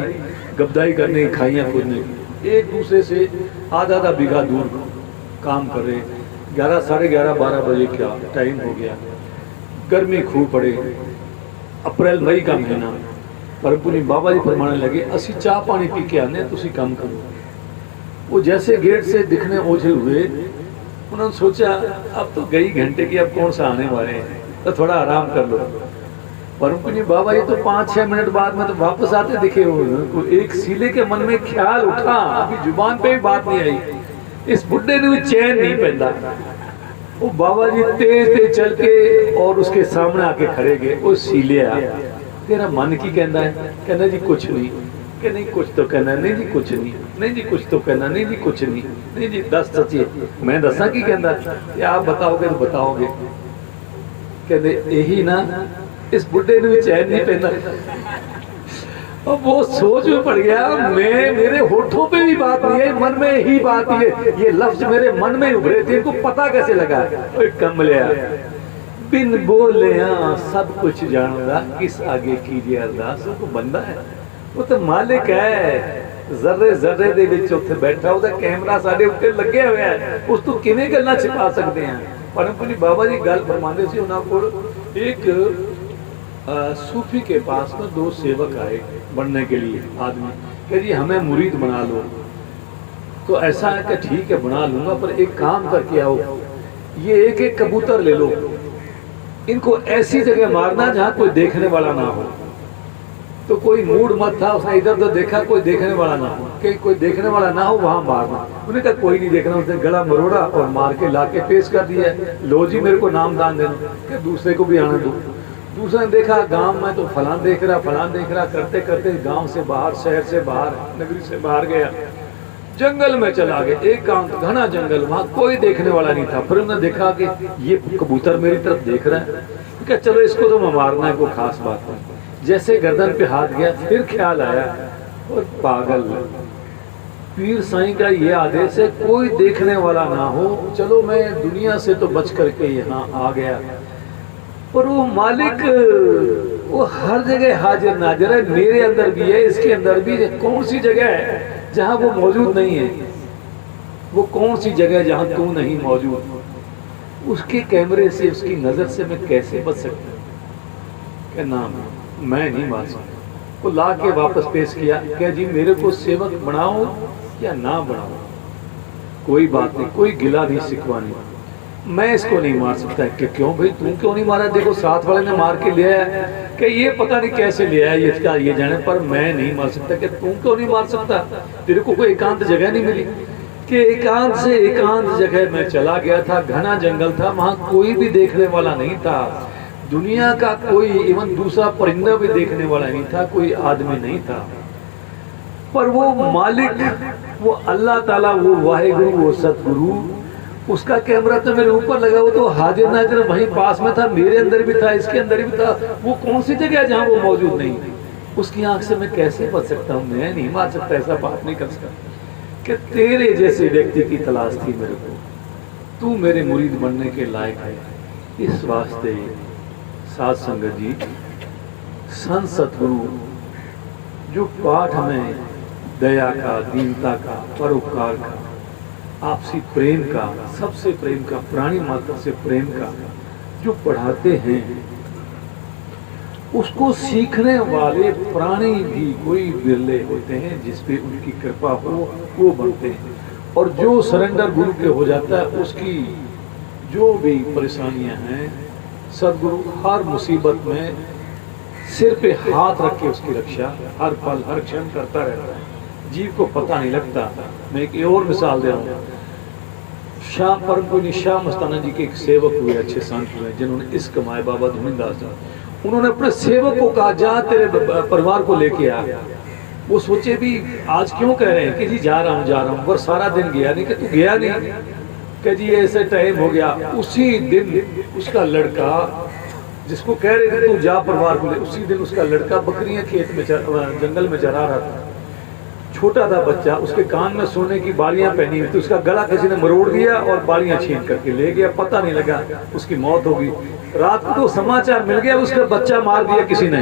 गबदाई करने की, खाइयाँ खोदने की। एक दूसरे से आधा बीघा दूर काम कर रहे। 11, साढ़े 11, 12 बजे का टाइम हो गया। गर्मी खूब पड़े, अप्रैल मई का महीना। पर पुनी बाबा जी फरमाने लगे, असी चाह पानी पी के आने, तुसी काम करो। वो जैसे गेट से दिखने ओझे हुए, उन्होंने सोचा अब तो गई घंटे की, अब कौन सा आने वाले हैं, तो थोड़ा आराम कर लो। परमपुनी बाबा ये तो 5-6 मिनट बाद में तो वापस आते दिखे। हो एक सीले के मन में ख्याल उठा, अभी जुबान पे भी बात नहीं आई, इस बुड्ढे ने भी चैन नहीं पहनता। वो बाबा जी तेज चल के और उसके सामने आके खड़े गए। वो सीले आ, तेरा मन की कहना है? कहना जी कुछ नहीं। कि नहीं कुछ तो कहना, नहीं जी कुछ नहीं, नहीं जी कुछ तो कहना, नहीं जी कुछ नहीं, नहीं जी दस सच्ची मैं दसा की कहना, या आप बताओगे तो बताओगे। कहते यही ना, इस बुढ़े ने भी चैन नहीं पहना। अब वो सोच में पड़ गया, मैं मेरे होठों पे भी बात नहीं है, मन में ही बात ये लफ्ज मेरे मन में उभरे थे, इनको पता कैसे लगा? कमलिया बिन बोलिया सब कुछ जानदा, किस आगे कीजिए अरदास। वो बंदा है, वो तो मालिक है। जर्रे जर्रे दे विच उत्थे बैठा, उहदा कैमरा साडे उत्ते लगे हुए है, उस तो किवें गल्लां छिपा सकते हैं। परमपुनी बाबा जी गल फरमांदे सी, उन्हां कोल एक सूफी के पास में 2 सेवक आए बनने के लिए आदमी, कह जी हमें मुरीद बना लो। तो ऐसा है कि ठीक है बना लूंगा, पर एक काम करके आओ, ये एक कबूतर ले लो, इनको ऐसी जगह मारना जहां कोई देखने वाला ना हो। तो कोई मूड मत था, उसने इधर उधर देखा, कोई देखने वाला ना हो, कि कोई देखने वाला ना हो वहां मारना। उन्होंने कहा कोई नहीं देखना। उसने गला मरोड़ा और मार के ला के पेश कर दिया, लो जी मेरे को नाम दान देना, कि दूसरे को भी आने दो। दूसरे ने देखा गांव में तो फलां देख रहा, करते करते गांव से बाहर, शहर से बाहर, नगरी से बाहर गया, जंगल में चला गया। एक गांव घना जंगल, वहां कोई देखने वाला नहीं था। फिर उन्होंने देखा कि ये कबूतर मेरी तरफ देख रहा है, क्या चलो इसको तो मैं मारना है, कोई खास बात नहीं। जैसे गर्दन पे हाथ गया, फिर ख्याल आया, और पागल पीर साईं का ये आदेश है कोई देखने वाला ना हो, चलो मैं दुनिया से तो बच करके यहाँ आ गया। पर वो मालिक वो हर जगह हाजिर नाजिर है, मेरे अंदर भी है, इसके अंदर भी है। कौन सी जगह है जहाँ वो मौजूद नहीं है? वो कौन सी जगह जहाँ तू नहीं मौजूद? उसके कैमरे से, उसकी नजर से मैं कैसे बच सकता हूँ? क्या नाम है, मैं नहीं मार सकता। वो ला के वापस पेश किया, क्या जी मेरे को सेवक बनाओ या ना बनाओ, कोई बात नहीं, कोई गिला नहीं, शिकवा नहीं। मैं इसको नहीं मार सकता। कि क्यों भाई, तू क्यों नहीं मारा? देखो साथ वाले ने मार के लिया है कि ये पता नहीं कैसे लिया है, इसका ये जाने, पर मैं नहीं मार सकता। कि तू क्यों नहीं मार सकता? तेरे को कोई एकांत जगह नहीं मिली? कि एकांत से एकांत जगह में चला गया था, घना जंगल था, वहां कोई भी देखने वाला नहीं था, दुनिया का कोई इवन दूसरा परिंदा भी देखने वाला नहीं था, कोई आदमी नहीं था। पर वो मालिक, वो अल्लाह ताला, वो वाहिगुरु, वो सतगुरु, उसका कैमरा तो मेरे ऊपर लगा, वो तो हाजिर नाजिर वहीं पास में था, मेरे अंदर भी था, इसके अंदर भी था। वो कौन सी जगह है जहां वो मौजूद नहीं? उसकी आंख से मैं कैसे बच सकता हूँ? मैं नहीं मार सकता, ऐसा पाप नहीं कर सकता। कि तेरे जैसे व्यक्ति की तलाश थी मेरे को, तू मेरे मुरीद बनने के लायक है। इस वास्ते साध संगत जी, संत सतगुरु जो पाठ में दया का, दीनता का, परोपकार का, आपसी प्रेम का, सबसे प्रेम का, प्राणी मात्र से प्रेम का जो पढ़ाते हैं, उसको सीखने वाले प्राणी भी कोई बिरले होते हैं जिसपे उनकी कृपा हो, वो बनते हैं। और जो सरेंडर गुरु के हो जाता है, उसकी जो भी परेशानियां हैं, सदगुरु हर मुसीबत में सिर पे हाथ रख के उसकी रक्षा हर पल हर क्षण करता रहता है। जीव को पता नहीं लगता। मैं एक और मिसाल दे रहा हूँ। शाह परम पूज्य शाह मस्ताना जी के एक सेवक हुए, अच्छे संत हुए, जिन्होंने इश्क कमाए, बाबा धुनीदास जी। उन्होंने अपने सेवक को कहा, जा तेरे परिवार को लेके आ। वो सोचे भी आज क्यों कह रहे हैं कि जी जा रहा हूँ, पर सारा दिन गया नहीं। कि तू गया नहीं? कि जी ऐसे टाइम हो गया। उसी दिन उसका लड़का, जिसको कह रहे थे तू जा परिवार को ले, उसी दिन उसका लड़का बकरियां खेत में जंगल में चरा रहा था। छोटा था बच्चा, उसके कान में सोने की बालियां पहनी हुई थी, उसका गला किसी ने मरोड़ दिया और बालियां छीन करके ले गया। पता नहीं लगा, उसकी मौत हो गई। रात को तो समाचार मिल गया उसका बच्चा मार दिया किसी ने।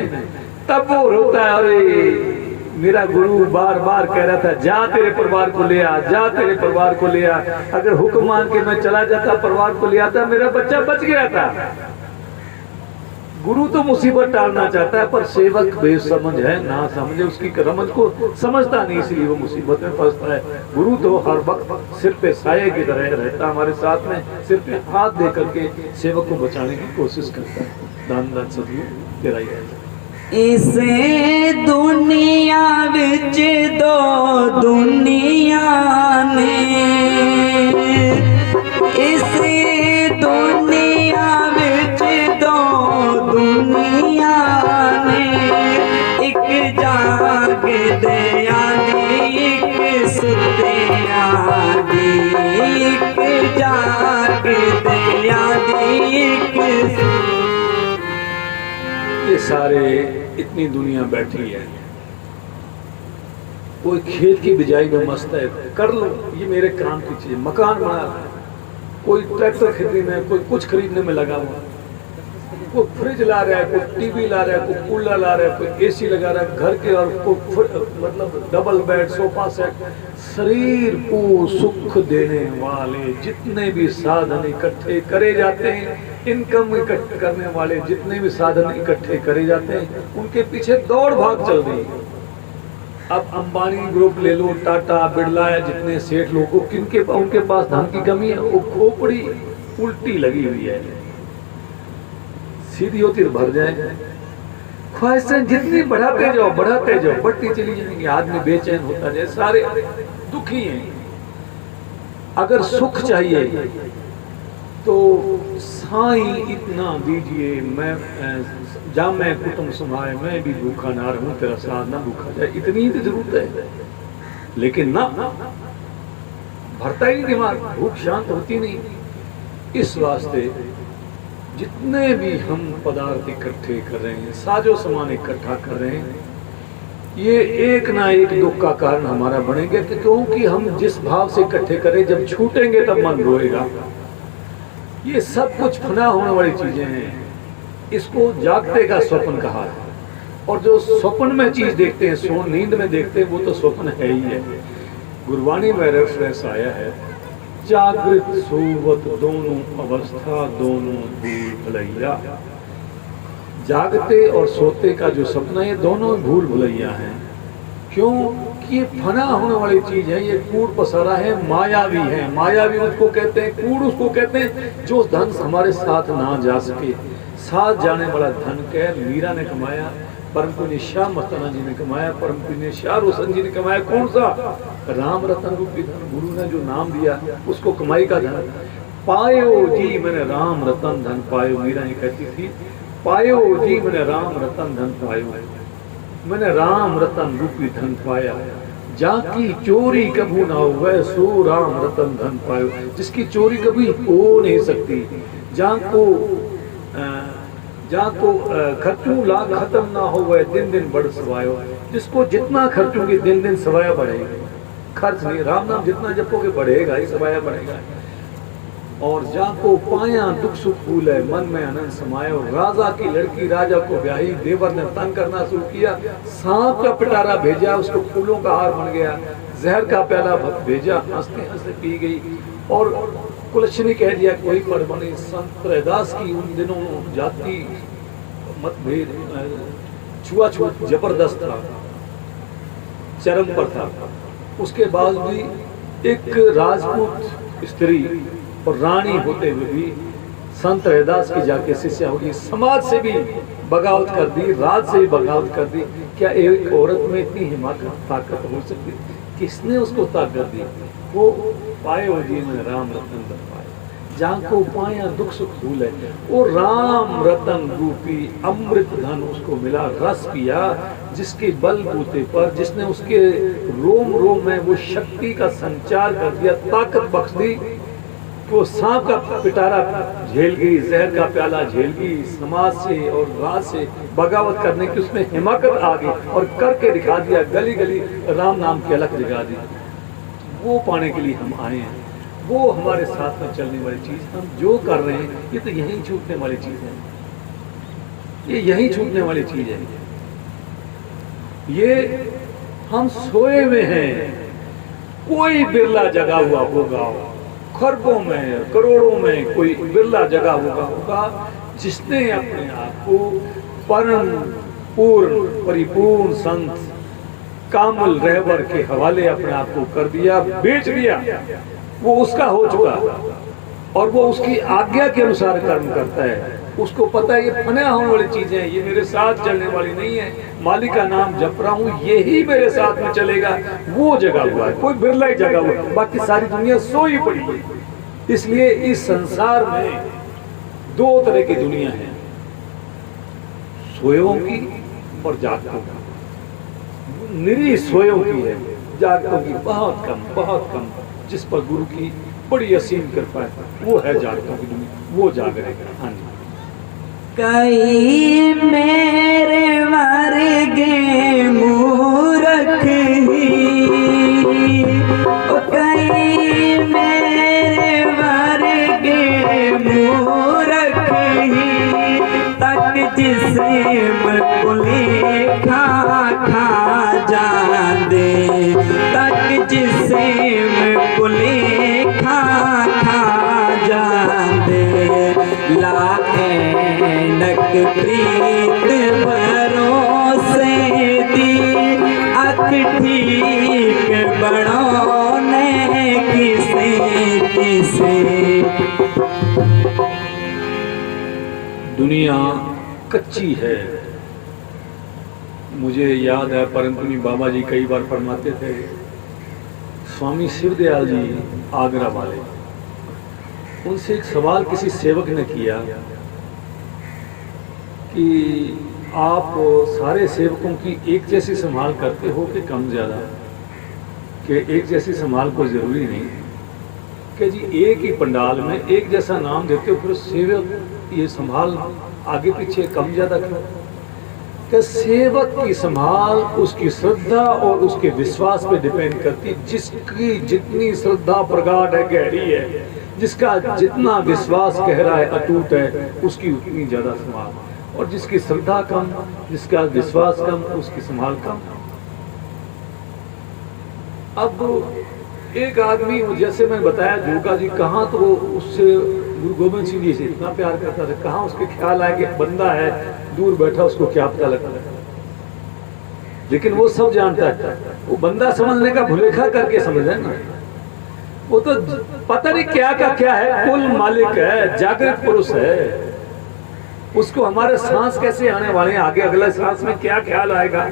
तब वो रोता है, अरे मेरा गुरु बार बार कह रहा था जा तेरे परिवार को ले आ, जा तेरे परिवार को ले आ। अगर हुक्म मान के मैं चला जाता, परिवार को ले आता, मेरा बच्चा बच गया था। गुरु तो मुसीबत टालना चाहता है, पर सेवक बेसमझ है, ना समझे, उसकी रमज को समझता नहीं, इसलिए वो मुसीबत में फंसता है। गुरु तो हर वक्त सिर पे साये की तरह रहता, हमारे साथ में सिर पे हाथ दे करके सेवक को बचाने की कोशिश करता है। दान दान सदगुरु तेरा ही है। इसे दुनिया विच दो दुनिया ने, इसे दुनिया विच दो दुनिया ने, एक जाग दया दी, एक सुतिया दी, एक जाग दया दी, एक। ये सारे इतनी दुनिया बैठी है, कोई खेत की बिजाई में मस्त है, कर लो, ये मेरे काम की चीज। मकान बना रहा है, कोई ट्रैक्टर खरीदने में, कोई कुछ खरीदने में लगा हुआ, कोई फ्रिज ला रहा है, कोई टीवी ला रहा है, कोई कूलर ला रहा है, कोई एसी लगा रहा है घर के, और कोई मतलब डबल बेड, सोफा सेट। शरीर को सुख देने वाले जितने भी साधन इकट्ठे करे जाते हैं, इनकम इकट्ठे करने वाले जितने भी साधन इकट्ठे करे जाते हैं, उनके पीछे दौड़ भाग चल रही है। अब अंबानी ग्रुप ले लो, टाटा, बिरला, या जितने सेठ लोगों, किनके उनके पास धन की कमी है? वो खोपड़ी उल्टी लगी हुई है, सीधी होती भर जाए। ख्वाहिशें जितनी बढ़ाते जाओ बढ़ती चली जाएंगी। आदमी बेचैन होता जाए, सारे दुखी हैं। अगर सुख चाहिए तो साईं इतना दीजिए, मैं जा मैं कुटुंब समाए, मैं भी भूखा ना रहूं, तेरा साथ ना भूखा जाए, इतनी ही तो जरूरत है। लेकिन ना, भरता ही दिमाग, भूख शांत होती नहीं। इस वास्ते जितने भी हम पदार्थ इकट्ठे कर रहे हैं, साजो सामान इकट्ठा कर रहे हैं, ये एक ना एक दुख का कारण हमारा बनेंगे। क्योंकि हम जिस भाव से इकट्ठे करें, जब छूटेंगे तब मन रोएगा। ये सब कुछ फना होने वाली चीजें हैं। इसको जागते का स्वप्न कहा है। और जो स्वप्न में चीज देखते हैं, सो नींद में देखते हैं, वो तो स्वप्न है ही है। गुरबाणी में रेफरेंस आया है, जागृत सोवत दोनों अवस्था, दोनों भूल भुलैया। जागते और सोते का जो सपना है, दोनों भूल भुलैया हैं। क्यों कि ये फना होने वाली चीज है, ये कूड़ पसारा है, मायावी है। मायावी उसको कहते हैं, कूड़ उसको कहते हैं जो धन हमारे साथ ना जा सके। साथ जाने वाला धन क्या मीरा ने कमाया, परम पुण्य शाह मस्ताना जी ने कमाया, परम पुण्य शाह रोशन जी ने कमाया। कौन सा? राम रतन रूपी धन। गुरु ने जो नाम दिया उसको कमाई का धन। पायो जी मैंने राम रतन धन पायो, मीरा ये कहती थी, पायो जी मैंने राम रतन धन पायो, मैंने राम रतन रूपी धन पाया। जाकी चोरी कभी ना हुआ सो राम रतन धन पायो। जिसकी चोरी कभी हो नहीं सकती, जाको खर्चू लाख खत्म ना हो वह दिन दिन बढ़ सवायो। जिसको जितना खर्चोगे दिन दिन सवाया बढ़ेगा, खर्च नहीं। राम नाम जितना जपोगे बढ़ेगा ही, सवाया बढ़ेगा। और जाको पाया दुख सुख फूल है, मन में आनंद समायो। राजा की लड़की राजा को ब्याही, देवर ने तंग करना शुरू किया, सांप का पिटारा भेजा, उसको फूलों का हार बन गया। जहर का प्याला भेजा, हंसते हंसते पी गई। और कुलच्छनी कह दिया कोई पर बने। संत रैदास की उन दिनों जाति मतभेद, छुआछूत जबरदस्त था, चरम पर था। उसके बाद भी एक राजपूत स्त्री और रानी होते हुए भी संत रैदास की जाके शिष्या होगी। समाज से भी बगावत कर दी, राज से भी बगावत कर दी। क्या एक औरत में इतनी हिम्मत ताकत हो सकती? किसने उसको ताकत दी? वो पाए हो जी मैंने राम रतन धन पाया। जहाँ को पाया दुख सुख भूल है, वो राम रतन रूपी अमृत धन उसको मिला, रस पिया, जिसके बलबूते पर, जिसने उसके रोम रोम में वो शक्ति का संचार कर दिया, ताकत बख्श दी। वो सांप का पिटारा झेल गई, जहर का प्याला झेल गई, समाज से और राज से बगावत करने की उसमें हिम्मत आ गई और करके दिखा दिया। गली गली राम नाम की अलग जगा दी। वो पाने के लिए हम आए हैं, वो हमारे साथ में चलने वाली चीज। हम जो कर रहे हैं ये तो यहीं छूटने वाली चीज है, ये यहीं छूटने वाली चीज है। ये हम सोए हुए हैं, कोई बिरला जगा हुआ होगा, खरबों में करोड़ों में कोई बिरला जगा होगा जिसने अपने आप को परम पूर्ण परिपूर्ण संत कामल रहबर के हवाले अपने आप को कर दिया, बेच दिया। वो उसका हो चुका और वो उसकी आज्ञा के अनुसार कर्म करता है। उसको पता है ये फना होने वाली चीजें हैं, ये मेरे साथ चलने वाली नहीं है। मालिक का नाम जप रहा हूँ, यही मेरे साथ में चलेगा। वो जगा हुआ है, कोई बिरला ही जगा हुआ है, बाकी सारी दुनिया सोई पड़ी है। इसलिए इस संसार में दो तरह की दुनिया है, सोयों की और जागतों की। निरी सोयों की है, जागतों की बहुत कम। जिस पर गुरु की बड़ी असीम कृपा है, वो है जागतों की दुनिया, वो जाग रहे हैं। हाँ जी। कई मेरे वर्गे मूर्ख ही, कई मेरे वर्गे मूर्ख ही, तक जिसे मकुले खा जाने, तक जिसे मकुले खा जाने, लाएनक प्रीत भरोसे दी, अख ठीक बढ़ाने किसे। दुनिया कच्ची है। मुझे याद है परम पुण्य बाबा जी कई बार फरमाते थे, स्वामी शिवदयाल जी आगरा वाले, उनसे एक सवाल किसी सेवक ने किया कि आप सारे सेवकों की एक जैसी संभाल करते हो कि कम ज़्यादा? कि एक जैसी संभाल कोई ज़रूरी नहीं, कि जी एक ही पंडाल में एक जैसा नाम देते हो, फिर सेवक ये संभाल आगे पीछे कम ज़्यादा क्यों? कि सेवक की संभाल उसकी श्रद्धा और उसके विश्वास पे डिपेंड करती। जिसकी जितनी श्रद्धा प्रगाढ़ है, गहरी है, जिसका जितना विश्वास गहरा है, अटूट है, उसकी उतनी ज़्यादा संभाल। और जिसकी श्रद्धा कम, जिसका विश्वास कम, उसकी संभाल कम। अब एक आदमी, जैसे मैं बताया जोगा जी, कहाँ तो वो उससे गुरु गोविंद सिंह जी से इतना प्यार करता था, कहाँ उसके ख्याल आया कि बंदा है दूर बैठा, उसको क्या पता लगता है। लेकिन वो सब जानता है। वो बंदा समझने का भुलेखा करके समझ है ना, वो तो पता नहीं क्या का क्या है, कुल मालिक है, जागृत पुरुष है। उसको हमारे सांस कैसे आने वाले हैं, आगे अगला सांस में क्या ख्याल आएगा,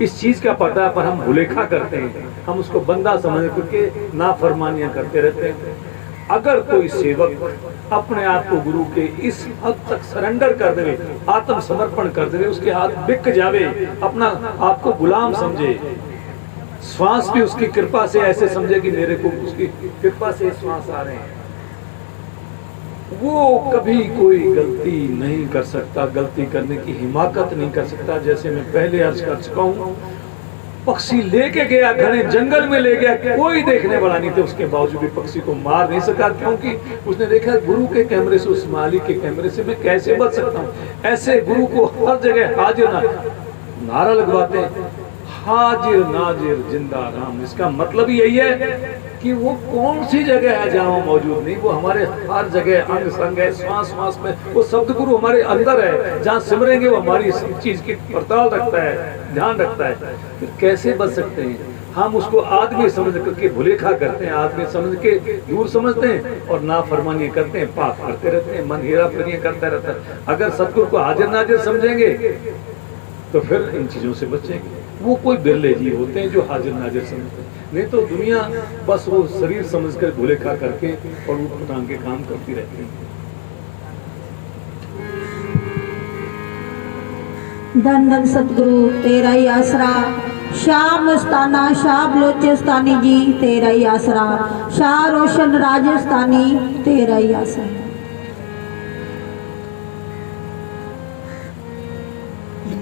इस चीज का पता है, पर हम भुलेखा करते हैं। हम उसको बंदा समझ करके नाफरमानियां करते रहते हैं। अगर कोई सेवक अपने आप को गुरु के इस हद तक सरेंडर कर दे, आत्म समर्पण कर दे, उसके हाथ बिक जावे, अपना आपको गुलाम समझे, श्वास भी उसकी कृपा से ऐसे समझे कि मेरे को उसकी कृपा से श्वास आ रहे हैं, वो कभी कोई गलती नहीं कर सकता, गलती करने की हिमाकत नहीं कर सकता। जैसे मैं पहले अर्ज कर चुका हूँ, पक्षी लेके गया, घने जंगल में ले गया, कोई देखने वाला नहीं थे, उसके बावजूद भी पक्षी को मार नहीं सका, क्योंकि उसने देखा गुरु के कैमरे से, उस मालिक के कैमरे से मैं कैसे बच सकता हूँ। ऐसे गुरु को हर जगह हाजिर नारा लगवाते हैं, हाजिर नाजिर जिंदा राम। इसका मतलब यही है कि वो कौन सी जगह है जहाँ वो मौजूद नहीं, वो हमारे हर जगह अंग संग है, श्वास श्वास में। वो शब्द गुरु हमारे अंदर है, जहाँ सिमरेंगे वो हमारी सब चीज की पड़ताल रखता है, ध्यान रखता है। फिर कैसे बच सकते हैं? हम उसको आदमी समझ करके भुलेखा करते हैं, आदमी समझ के दूर समझते हैं और नाफरमानी करते हैं, पाप करते रहते हैं, मन हेरा फेरियां करता रहता है। अगर सतगुरु को हाजिर नाजिर समझेंगे तो फिर इन चीजों से बचेंगे। वो कोई बिरले जीव होते हैं जो हाजिर नाजिर समझते हैं, नहीं तो दुनिया बस वो शरीर समझकर भुलेखा करके और वो पटांग के काम करती रहती है। धन धन सतगुरु तेरा ही आसरा, शाह मस्ताना शाह बलोचिस्तानी जी तेरा ही आसरा, शाह रोशन राजस्थानी तेरा ही आसरा।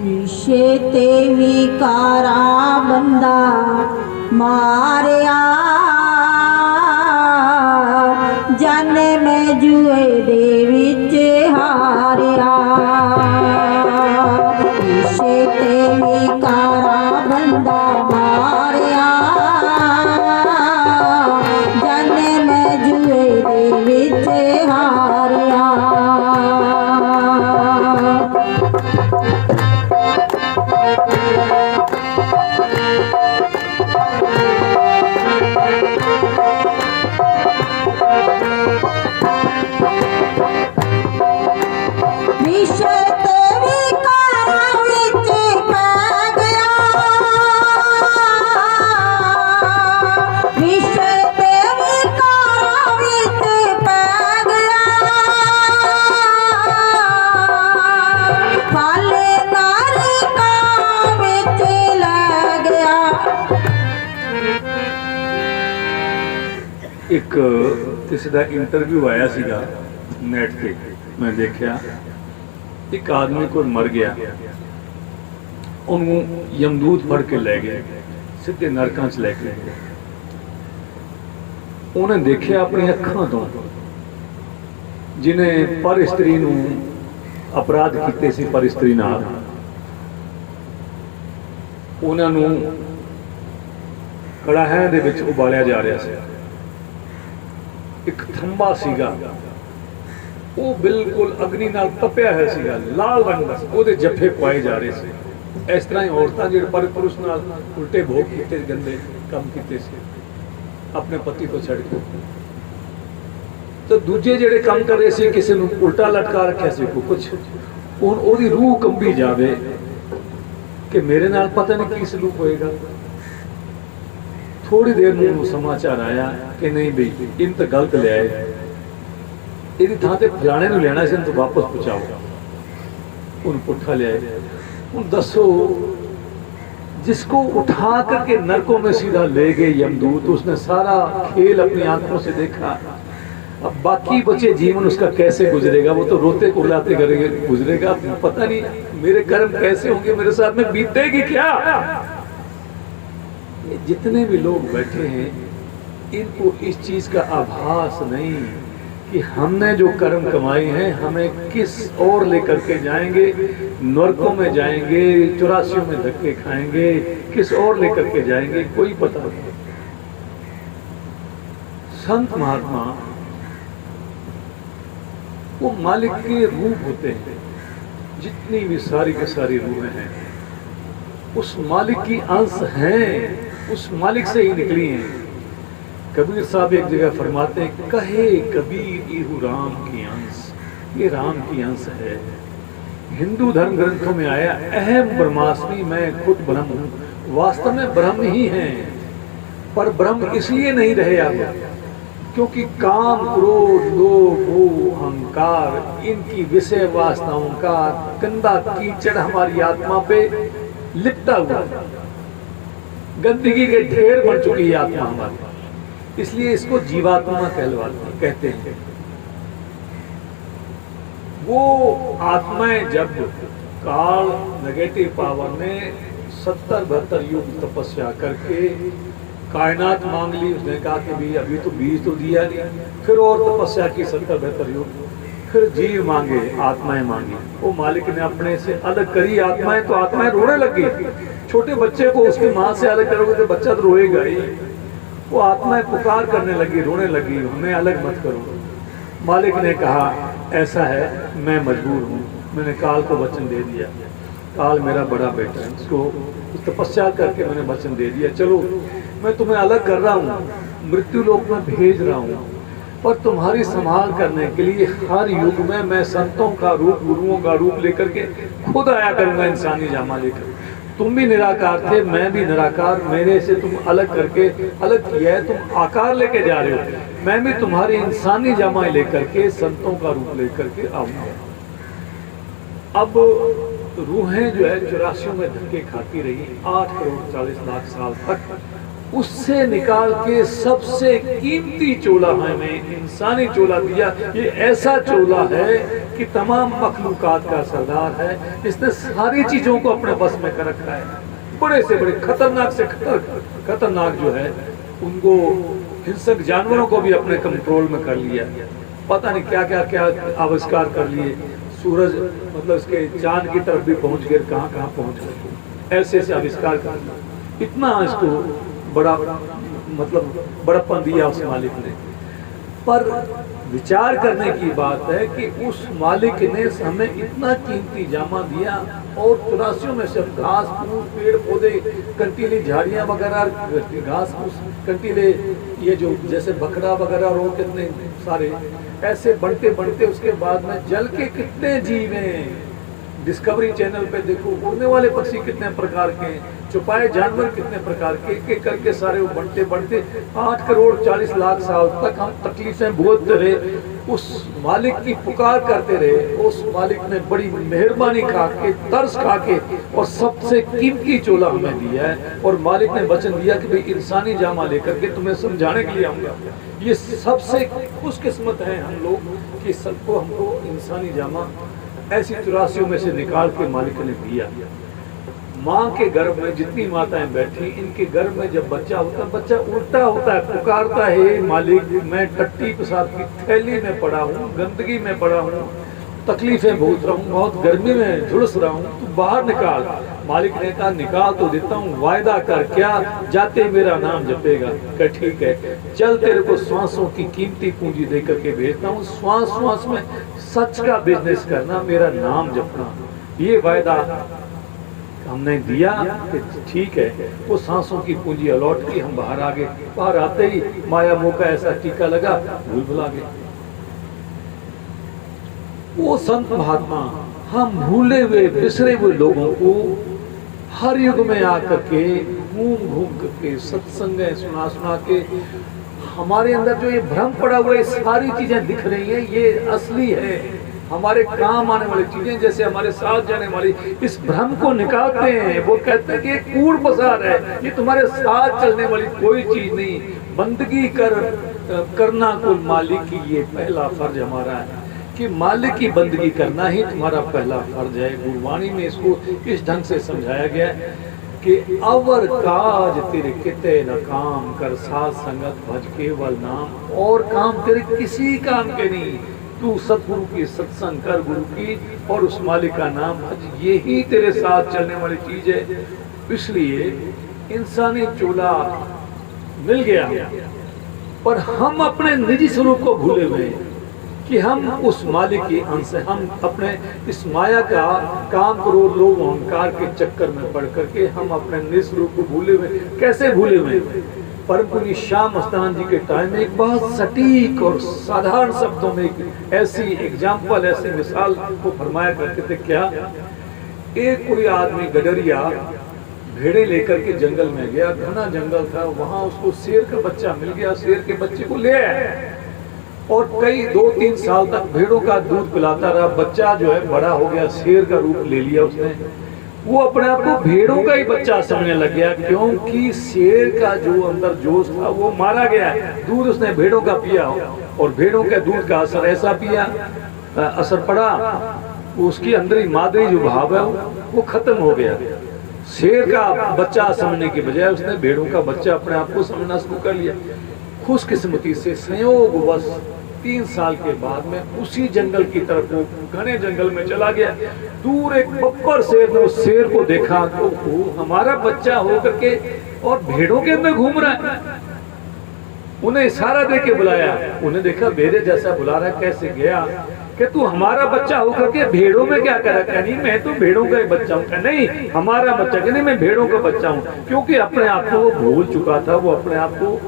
विषे ते विकारा बंदा मारिया, जाने में जुए दे विच हारिया। विषे ते विकारा बंदा मारिया, जाने में जुए दे विच हारिया। एक किसी का इंटरव्यू आया सीगा नेट पे, मैं देखा एक आदमी को मर गया, उन्होंने यमदूत फड़ के ले गए, सीधे नरकां च ले गए। उन्हें देखा अपनी अखां तो जिन्हें पर स्त्री नूं अपराध किए सी, पर स्त्री नाल उन्होंने कड़ाहिਆਂ ਦੇ ਵਿੱਚ उबालिया जा रहा ਸੀ। एक थंबा सीगा, वो बिल्कुल अग्नि नाल तपिया है सीगा, लाल रंग दा, ਉਹਦੇ जफे पाए जा रहे थे। इस तरह ही औरतां ਜਿਹੜੇ पर पुरुष नाल उल्टे भोग कीते, गंदे काम कीते सी अपने पति को छड़ के, तो दूजे ਜਿਹੜੇ काम कर रहे सी किसी ਨੂੰ उल्टा लटका रखिया सी को कुछ, ਹੁਣ ਉਹਦੀ रूह कंबी जावे कि मेरे नाल पता नहीं की सलूक होएगा। थोड़ी देर में समाचार आया कि नहीं भाई इन तो गलत ले आए, इहदी थां ते फलाणे नूं लेना सी, तो वापस पहुंचाओ, उन पुट्ठा ले आए। उन दसो जिसको उठा करके नरकों में सीधा ले गए यमदूत, उसने सारा खेल अपनी आंखों से देखा। अब बाकी बचे जीवन उसका कैसे गुजरेगा, वो तो रोते कुर्लाते करेंगे गुजरेगा। पता नहीं मेरे कर्म कैसे होंगे, मेरे साथ में बीतेगी क्या। जितने भी लोग बैठे हैं इनको इस चीज का आभास नहीं कि हमने जो कर्म कमाए हैं हमें किस ओर लेकर के जाएंगे, नरकों में जाएंगे, 84 में धक्के खाएंगे, किस ओर लेकर के जाएंगे कोई पता नहीं। संत महात्मा वो मालिक के रूप होते हैं, जितनी भी सारी की सारी रूहें हैं उस मालिक की अंश हैं, उस मालिक से ही निकली हैं। कबीर साहब एक जगह फरमाते हैं, कहे कबीर इहु राम की अंश, ये राम की अंश है। हिंदू धर्म ग्रंथों में आया, अहम ब्रह्मास्मि, मैं खुद ब्रह्म हूँ। वास्तव में ब्रह्म ही हैं, पर ब्रह्म इसलिए नहीं रहे अब क्योंकि काम, क्रोध, लोभ, मोह, अहंकार, इनकी विषय वासनाओं का गंदा कीचड़ हमारी आत्मा पे लिपटा हुआ, गंदगी के ढेर बन चुकी है आत्मा हमारी, इसलिए इसको जीवात्मा कहते हैं। वो आत्माएं जब काल नेगेटिव पावर ने 70-72 युग तपस्या करके कायनात मांग ली, उसने कहा कि भी अभी तो बीज तो दिया नहीं, फिर और तपस्या की 70-72 युग, फिर जीव मांगे, आत्माएं मांगी। वो मालिक ने अपने से अलग करी आत्माएं, तो आत्माएं रोने लगी। छोटे बच्चे को उसकी माँ से अलग करोगे तो बच्चा तो रोएगा ही। वो आत्माएं पुकार करने लगी, रोने लगी, हमें अलग मत करो। मालिक ने कहा ऐसा है, मैं मजबूर हूँ, मैंने काल को वचन दे दिया, काल मेरा बड़ा बेटा है, उसको तपस्या करके मैंने वचन दे दिया, चलो मैं तुम्हें अलग कर रहा हूँ, मृत्यु लोक में भेज रहा हूँ, पर तुम्हारी संभाल करने के लिए हर युग में मैं संतों का रूप, गुरुओं का रूप लेकर के खुद आया करूंगा, इंसानी जामा लेकर। तुम भी निराकार थे, मैं भी निराकार, मेरे से तुम अलग करके अलग किया है, तुम आकार लेके जा रहे हो, मैं भी तुम्हारी इंसानी जामा लेकर के संतों का रूप लेकर के आऊंगा। अब रूहें जो है 84 में धक्के खाती रही 8 करोड़ 40 लाख साल तक, उससे निकाल के सबसे कीमती चोला हमें इंसानी चोला दिया। ये ऐसा चोला है कि तमाम मखलूकात का सरदार है, इसने सारी चीजों को अपने बस में कर रखा है। बड़े से बड़े खतरनाक से खतरनाक जो है, उनको हिंसक जानवरों को भी अपने कंट्रोल में कर लिया। पता नहीं क्या क्या क्या आविष्कार कर लिए, सूरज मतलब इसके चांद की तरफ भी पहुंच गए, कहाँ कहाँ पहुंच गए, ऐसे ऐसे आविष्कार कर लिया। इतना इसको बड़ा मतलब बड़प्पन दिया उस मालिक ने। पर विचार करने की बात है कि उस मालिक ने हमें इतना कीमती जामा दिया, और 84 में से घास फूस, पेड़ पौधे, कंटीली झाड़ियाँ वगैरह, घास फूस, कंटीले, ये जो जैसे बकरा वगैरह और कितने सारे ऐसे बढ़ते बढ़ते उसके बाद में जल के कितने जीव हैं। डिस्कवरी चैनल पे देखो, उड़ने वाले पक्षी कितने प्रकार के, छुपाए जानवर कितने प्रकार के, एक करके सारे वो बढ़ते बढ़ते 8 करोड़ 40 लाख साल तक हम तकलीफें भोगते रहे, उस मालिक की पुकार करते रहे। उस मालिक ने बड़ी मेहरबानी खा के, तरस खा के, और सबसे कीमती चोला हमें दिया है। और मालिक ने वचन दिया कि भाई इंसानी जामा लेकर के तुम्हें समझाने के लिए आऊंगा। ये सबसे खुशकिस्मत है हम लोग कि सबको हमको इंसानी जामा ऐसी 84 में से निकाल के मालिक ने दिया। माँ के गर्भ में जितनी माताएं बैठी, इनके गर्भ में जब बच्चा होता है, बच्चा उल्टा होता है, पुकारता है मालिक मैं टट्टी पेशाब की थैली में पड़ा हूँ, गंदगी में पड़ा हूँ, तकलीफें भोग रहा हूँ, बहुत गर्मी में झुलस रहा हूँ, तू बाहर निकाल। मालिक ने कहा निकाल तो देता हूँ, वायदा कर क्या जाते मेरा नाम जपेगा। क्या ठीक है, चल तेरे को श्वासों की कीमती पूंजी दे करके भेजता हूँ, श्वास श्वास में सच का बिजनेस करना, मेरा नाम जपना। ये वायदा हमने दिया कि ठीक है। वो सांसों की पूंजी अलॉट की, हम बाहर आ गए। बाहर आते ही माया मोह का ऐसा टीका लगा, भूल भुला गए। वो संत महात्मा हम भूले हुए बिसरे हुए लोगों को हर युग में आकर के घूम घूम करके सत्संग सुना सुना के हमारे अंदर जो ये भ्रम पड़ा हुआ है, सारी चीजें दिख रही हैं, ये असली है, हमारे काम आने वाली चीजें, जैसे हमारे साथ जाने वाली, इस भ्रम को निकालते हैं। वो कहते हैं कि ये कूड़ बाजार है, ये तुम्हारे साथ चलने वाली कोई चीज नहीं। बंदगी करना कुल मालिक की, ये पहला फर्ज हमारा है कि मालिक की बंदगी करना ही तुम्हारा पहला फर्ज है। गुरबाणी में इसको इस ढंग से समझाया गया है कि अवर काज तेरे किते न काम कर, साथ संगत भज केवल नाम। और काम तेरे किसी काम के नहीं, तू सतगुरु की सत्संग कर, गुरु की, और उस मालिक का नाम भज, यही तेरे साथ चलने वाली चीज है। इसलिए इंसानी चोला मिल गया, पर हम अपने निजी स्वरूप को भूले हुए हैं। कि हम उस मालिक के अंश हैं। हम अपने इस माया का काम क्रोध लोभ अहंकार के चक्कर में पड़ करके हम अपने निज रूप को भूले हुए। कैसे भूले हुए? परम पुण्य श्याम मस्तान जी के टाइम में एक बहुत सटीक और साधारण शब्दों में एक ऐसी एग्जाम्पल, ऐसी मिसाल को फरमाया करते थे। क्या? एक कोई आदमी गडरिया भेड़े लेकर के जंगल में गया, घना जंगल था, वहां उसको शेर का बच्चा मिल गया। शेर के बच्चे को ले आया और कई 2-3 साल तक भेड़ों का दूध पिलाता रहा। बच्चा जो है बड़ा हो गया, शेर का रूप ले लिया उसने। वो अपने आप को भेड़ों का ही बच्चा समझने लग गया, क्योंकि शेर का जो अंदर जोश था वो मारा गया। दूध उसने भेड़ों का पिया और भेड़ों के दूध का असर ऐसा असर पड़ा, उसकी अंदर मादरी जो भाव है वो खत्म हो गया। शेर का बच्चा समझने के बजाय उसने भेड़ों का बच्चा अपने आप को समझना शुरू कर लिया। खुशकिस्मती से संयोगवश 3 साल के बाद में उसी जंगल की तरफ, वो घने जंगल में चला गया। दूर एक बब्बर शेर ने उस शेर को देखा, तो वो हमारा बच्चा होकर के और भेड़ों के अंदर घूम रहा है। उन्हें इशारा दे के बुलाया। उन्हें देखा मेरे जैसा बुला रहा है, कैसे गया कि तू हमारा बच्चा होकर के भेड़ों में क्या कर रहा है? नहीं, मैं तो भेड़ों का ही बच्चा हूँ। नहीं, हमारा बच्चा। नहीं, मैं भेड़ों का बच्चा हूँ। क्योंकि अपने आप को वो भूल चुका था, वो अपने आप को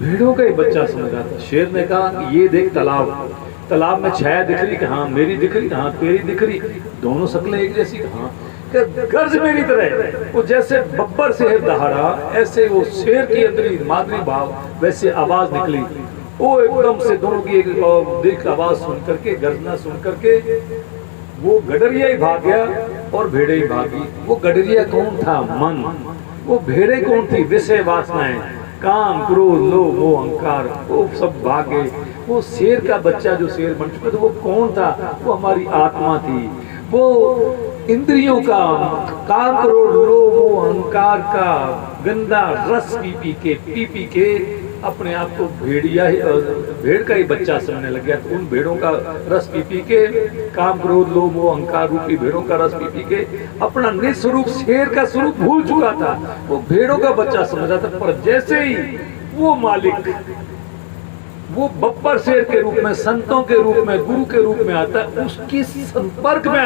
भेड़ों का ही बच्चा समझ रहा था। शेर ने कहा, ये देख तालाब, तालाब में छाया दिख रही कि हाँ मेरी दिख रही, हाँ तेरी दिख रही, दोनों शक्लें एक जैसी। हाँ, गर्ज मेरी तरह। वो जैसे बब्बर शेर दहाड़ा, ऐसे वो शेर की अंदरी मादरी भाव, वैसे आवाज निकली। वो एकदम से दोनों की एक आवाज सुन करके, गर्जना सुन करके वो गडरिया ही भाग गया और भेड़े ही भागी। वो गडरिया कौन था? मन। वो भेड़े कौन थी? विषय वासनाएं, काम क्रोध लोभ मोह अहंकार, वो सब भागे। वो शेर का बच्चा जो शेर बन चुका था वो कौन था? वो हमारी आत्मा थी। वो इंद्रियों का काम क्रोध लोभ मोह अहंकार का गंदा रस पी पी के अपने आप को भेड़ का ही बच्चा समझने लग गया। तो उन भेड़ों का रस पी के, काम क्रोध लोभ मोह अहंकार रूपी भेड़ों का रस पी के अपना निज स्वरूप शेर का स्वरूप भूल चुका था। वो भेड़ों का बच्चा समझ रहा था। पर जैसे ही वो मालिक वो बब्बर शेर के रूप में, संतों के रूप में, गुरु के रूप में आता है, उसकी संपर्क में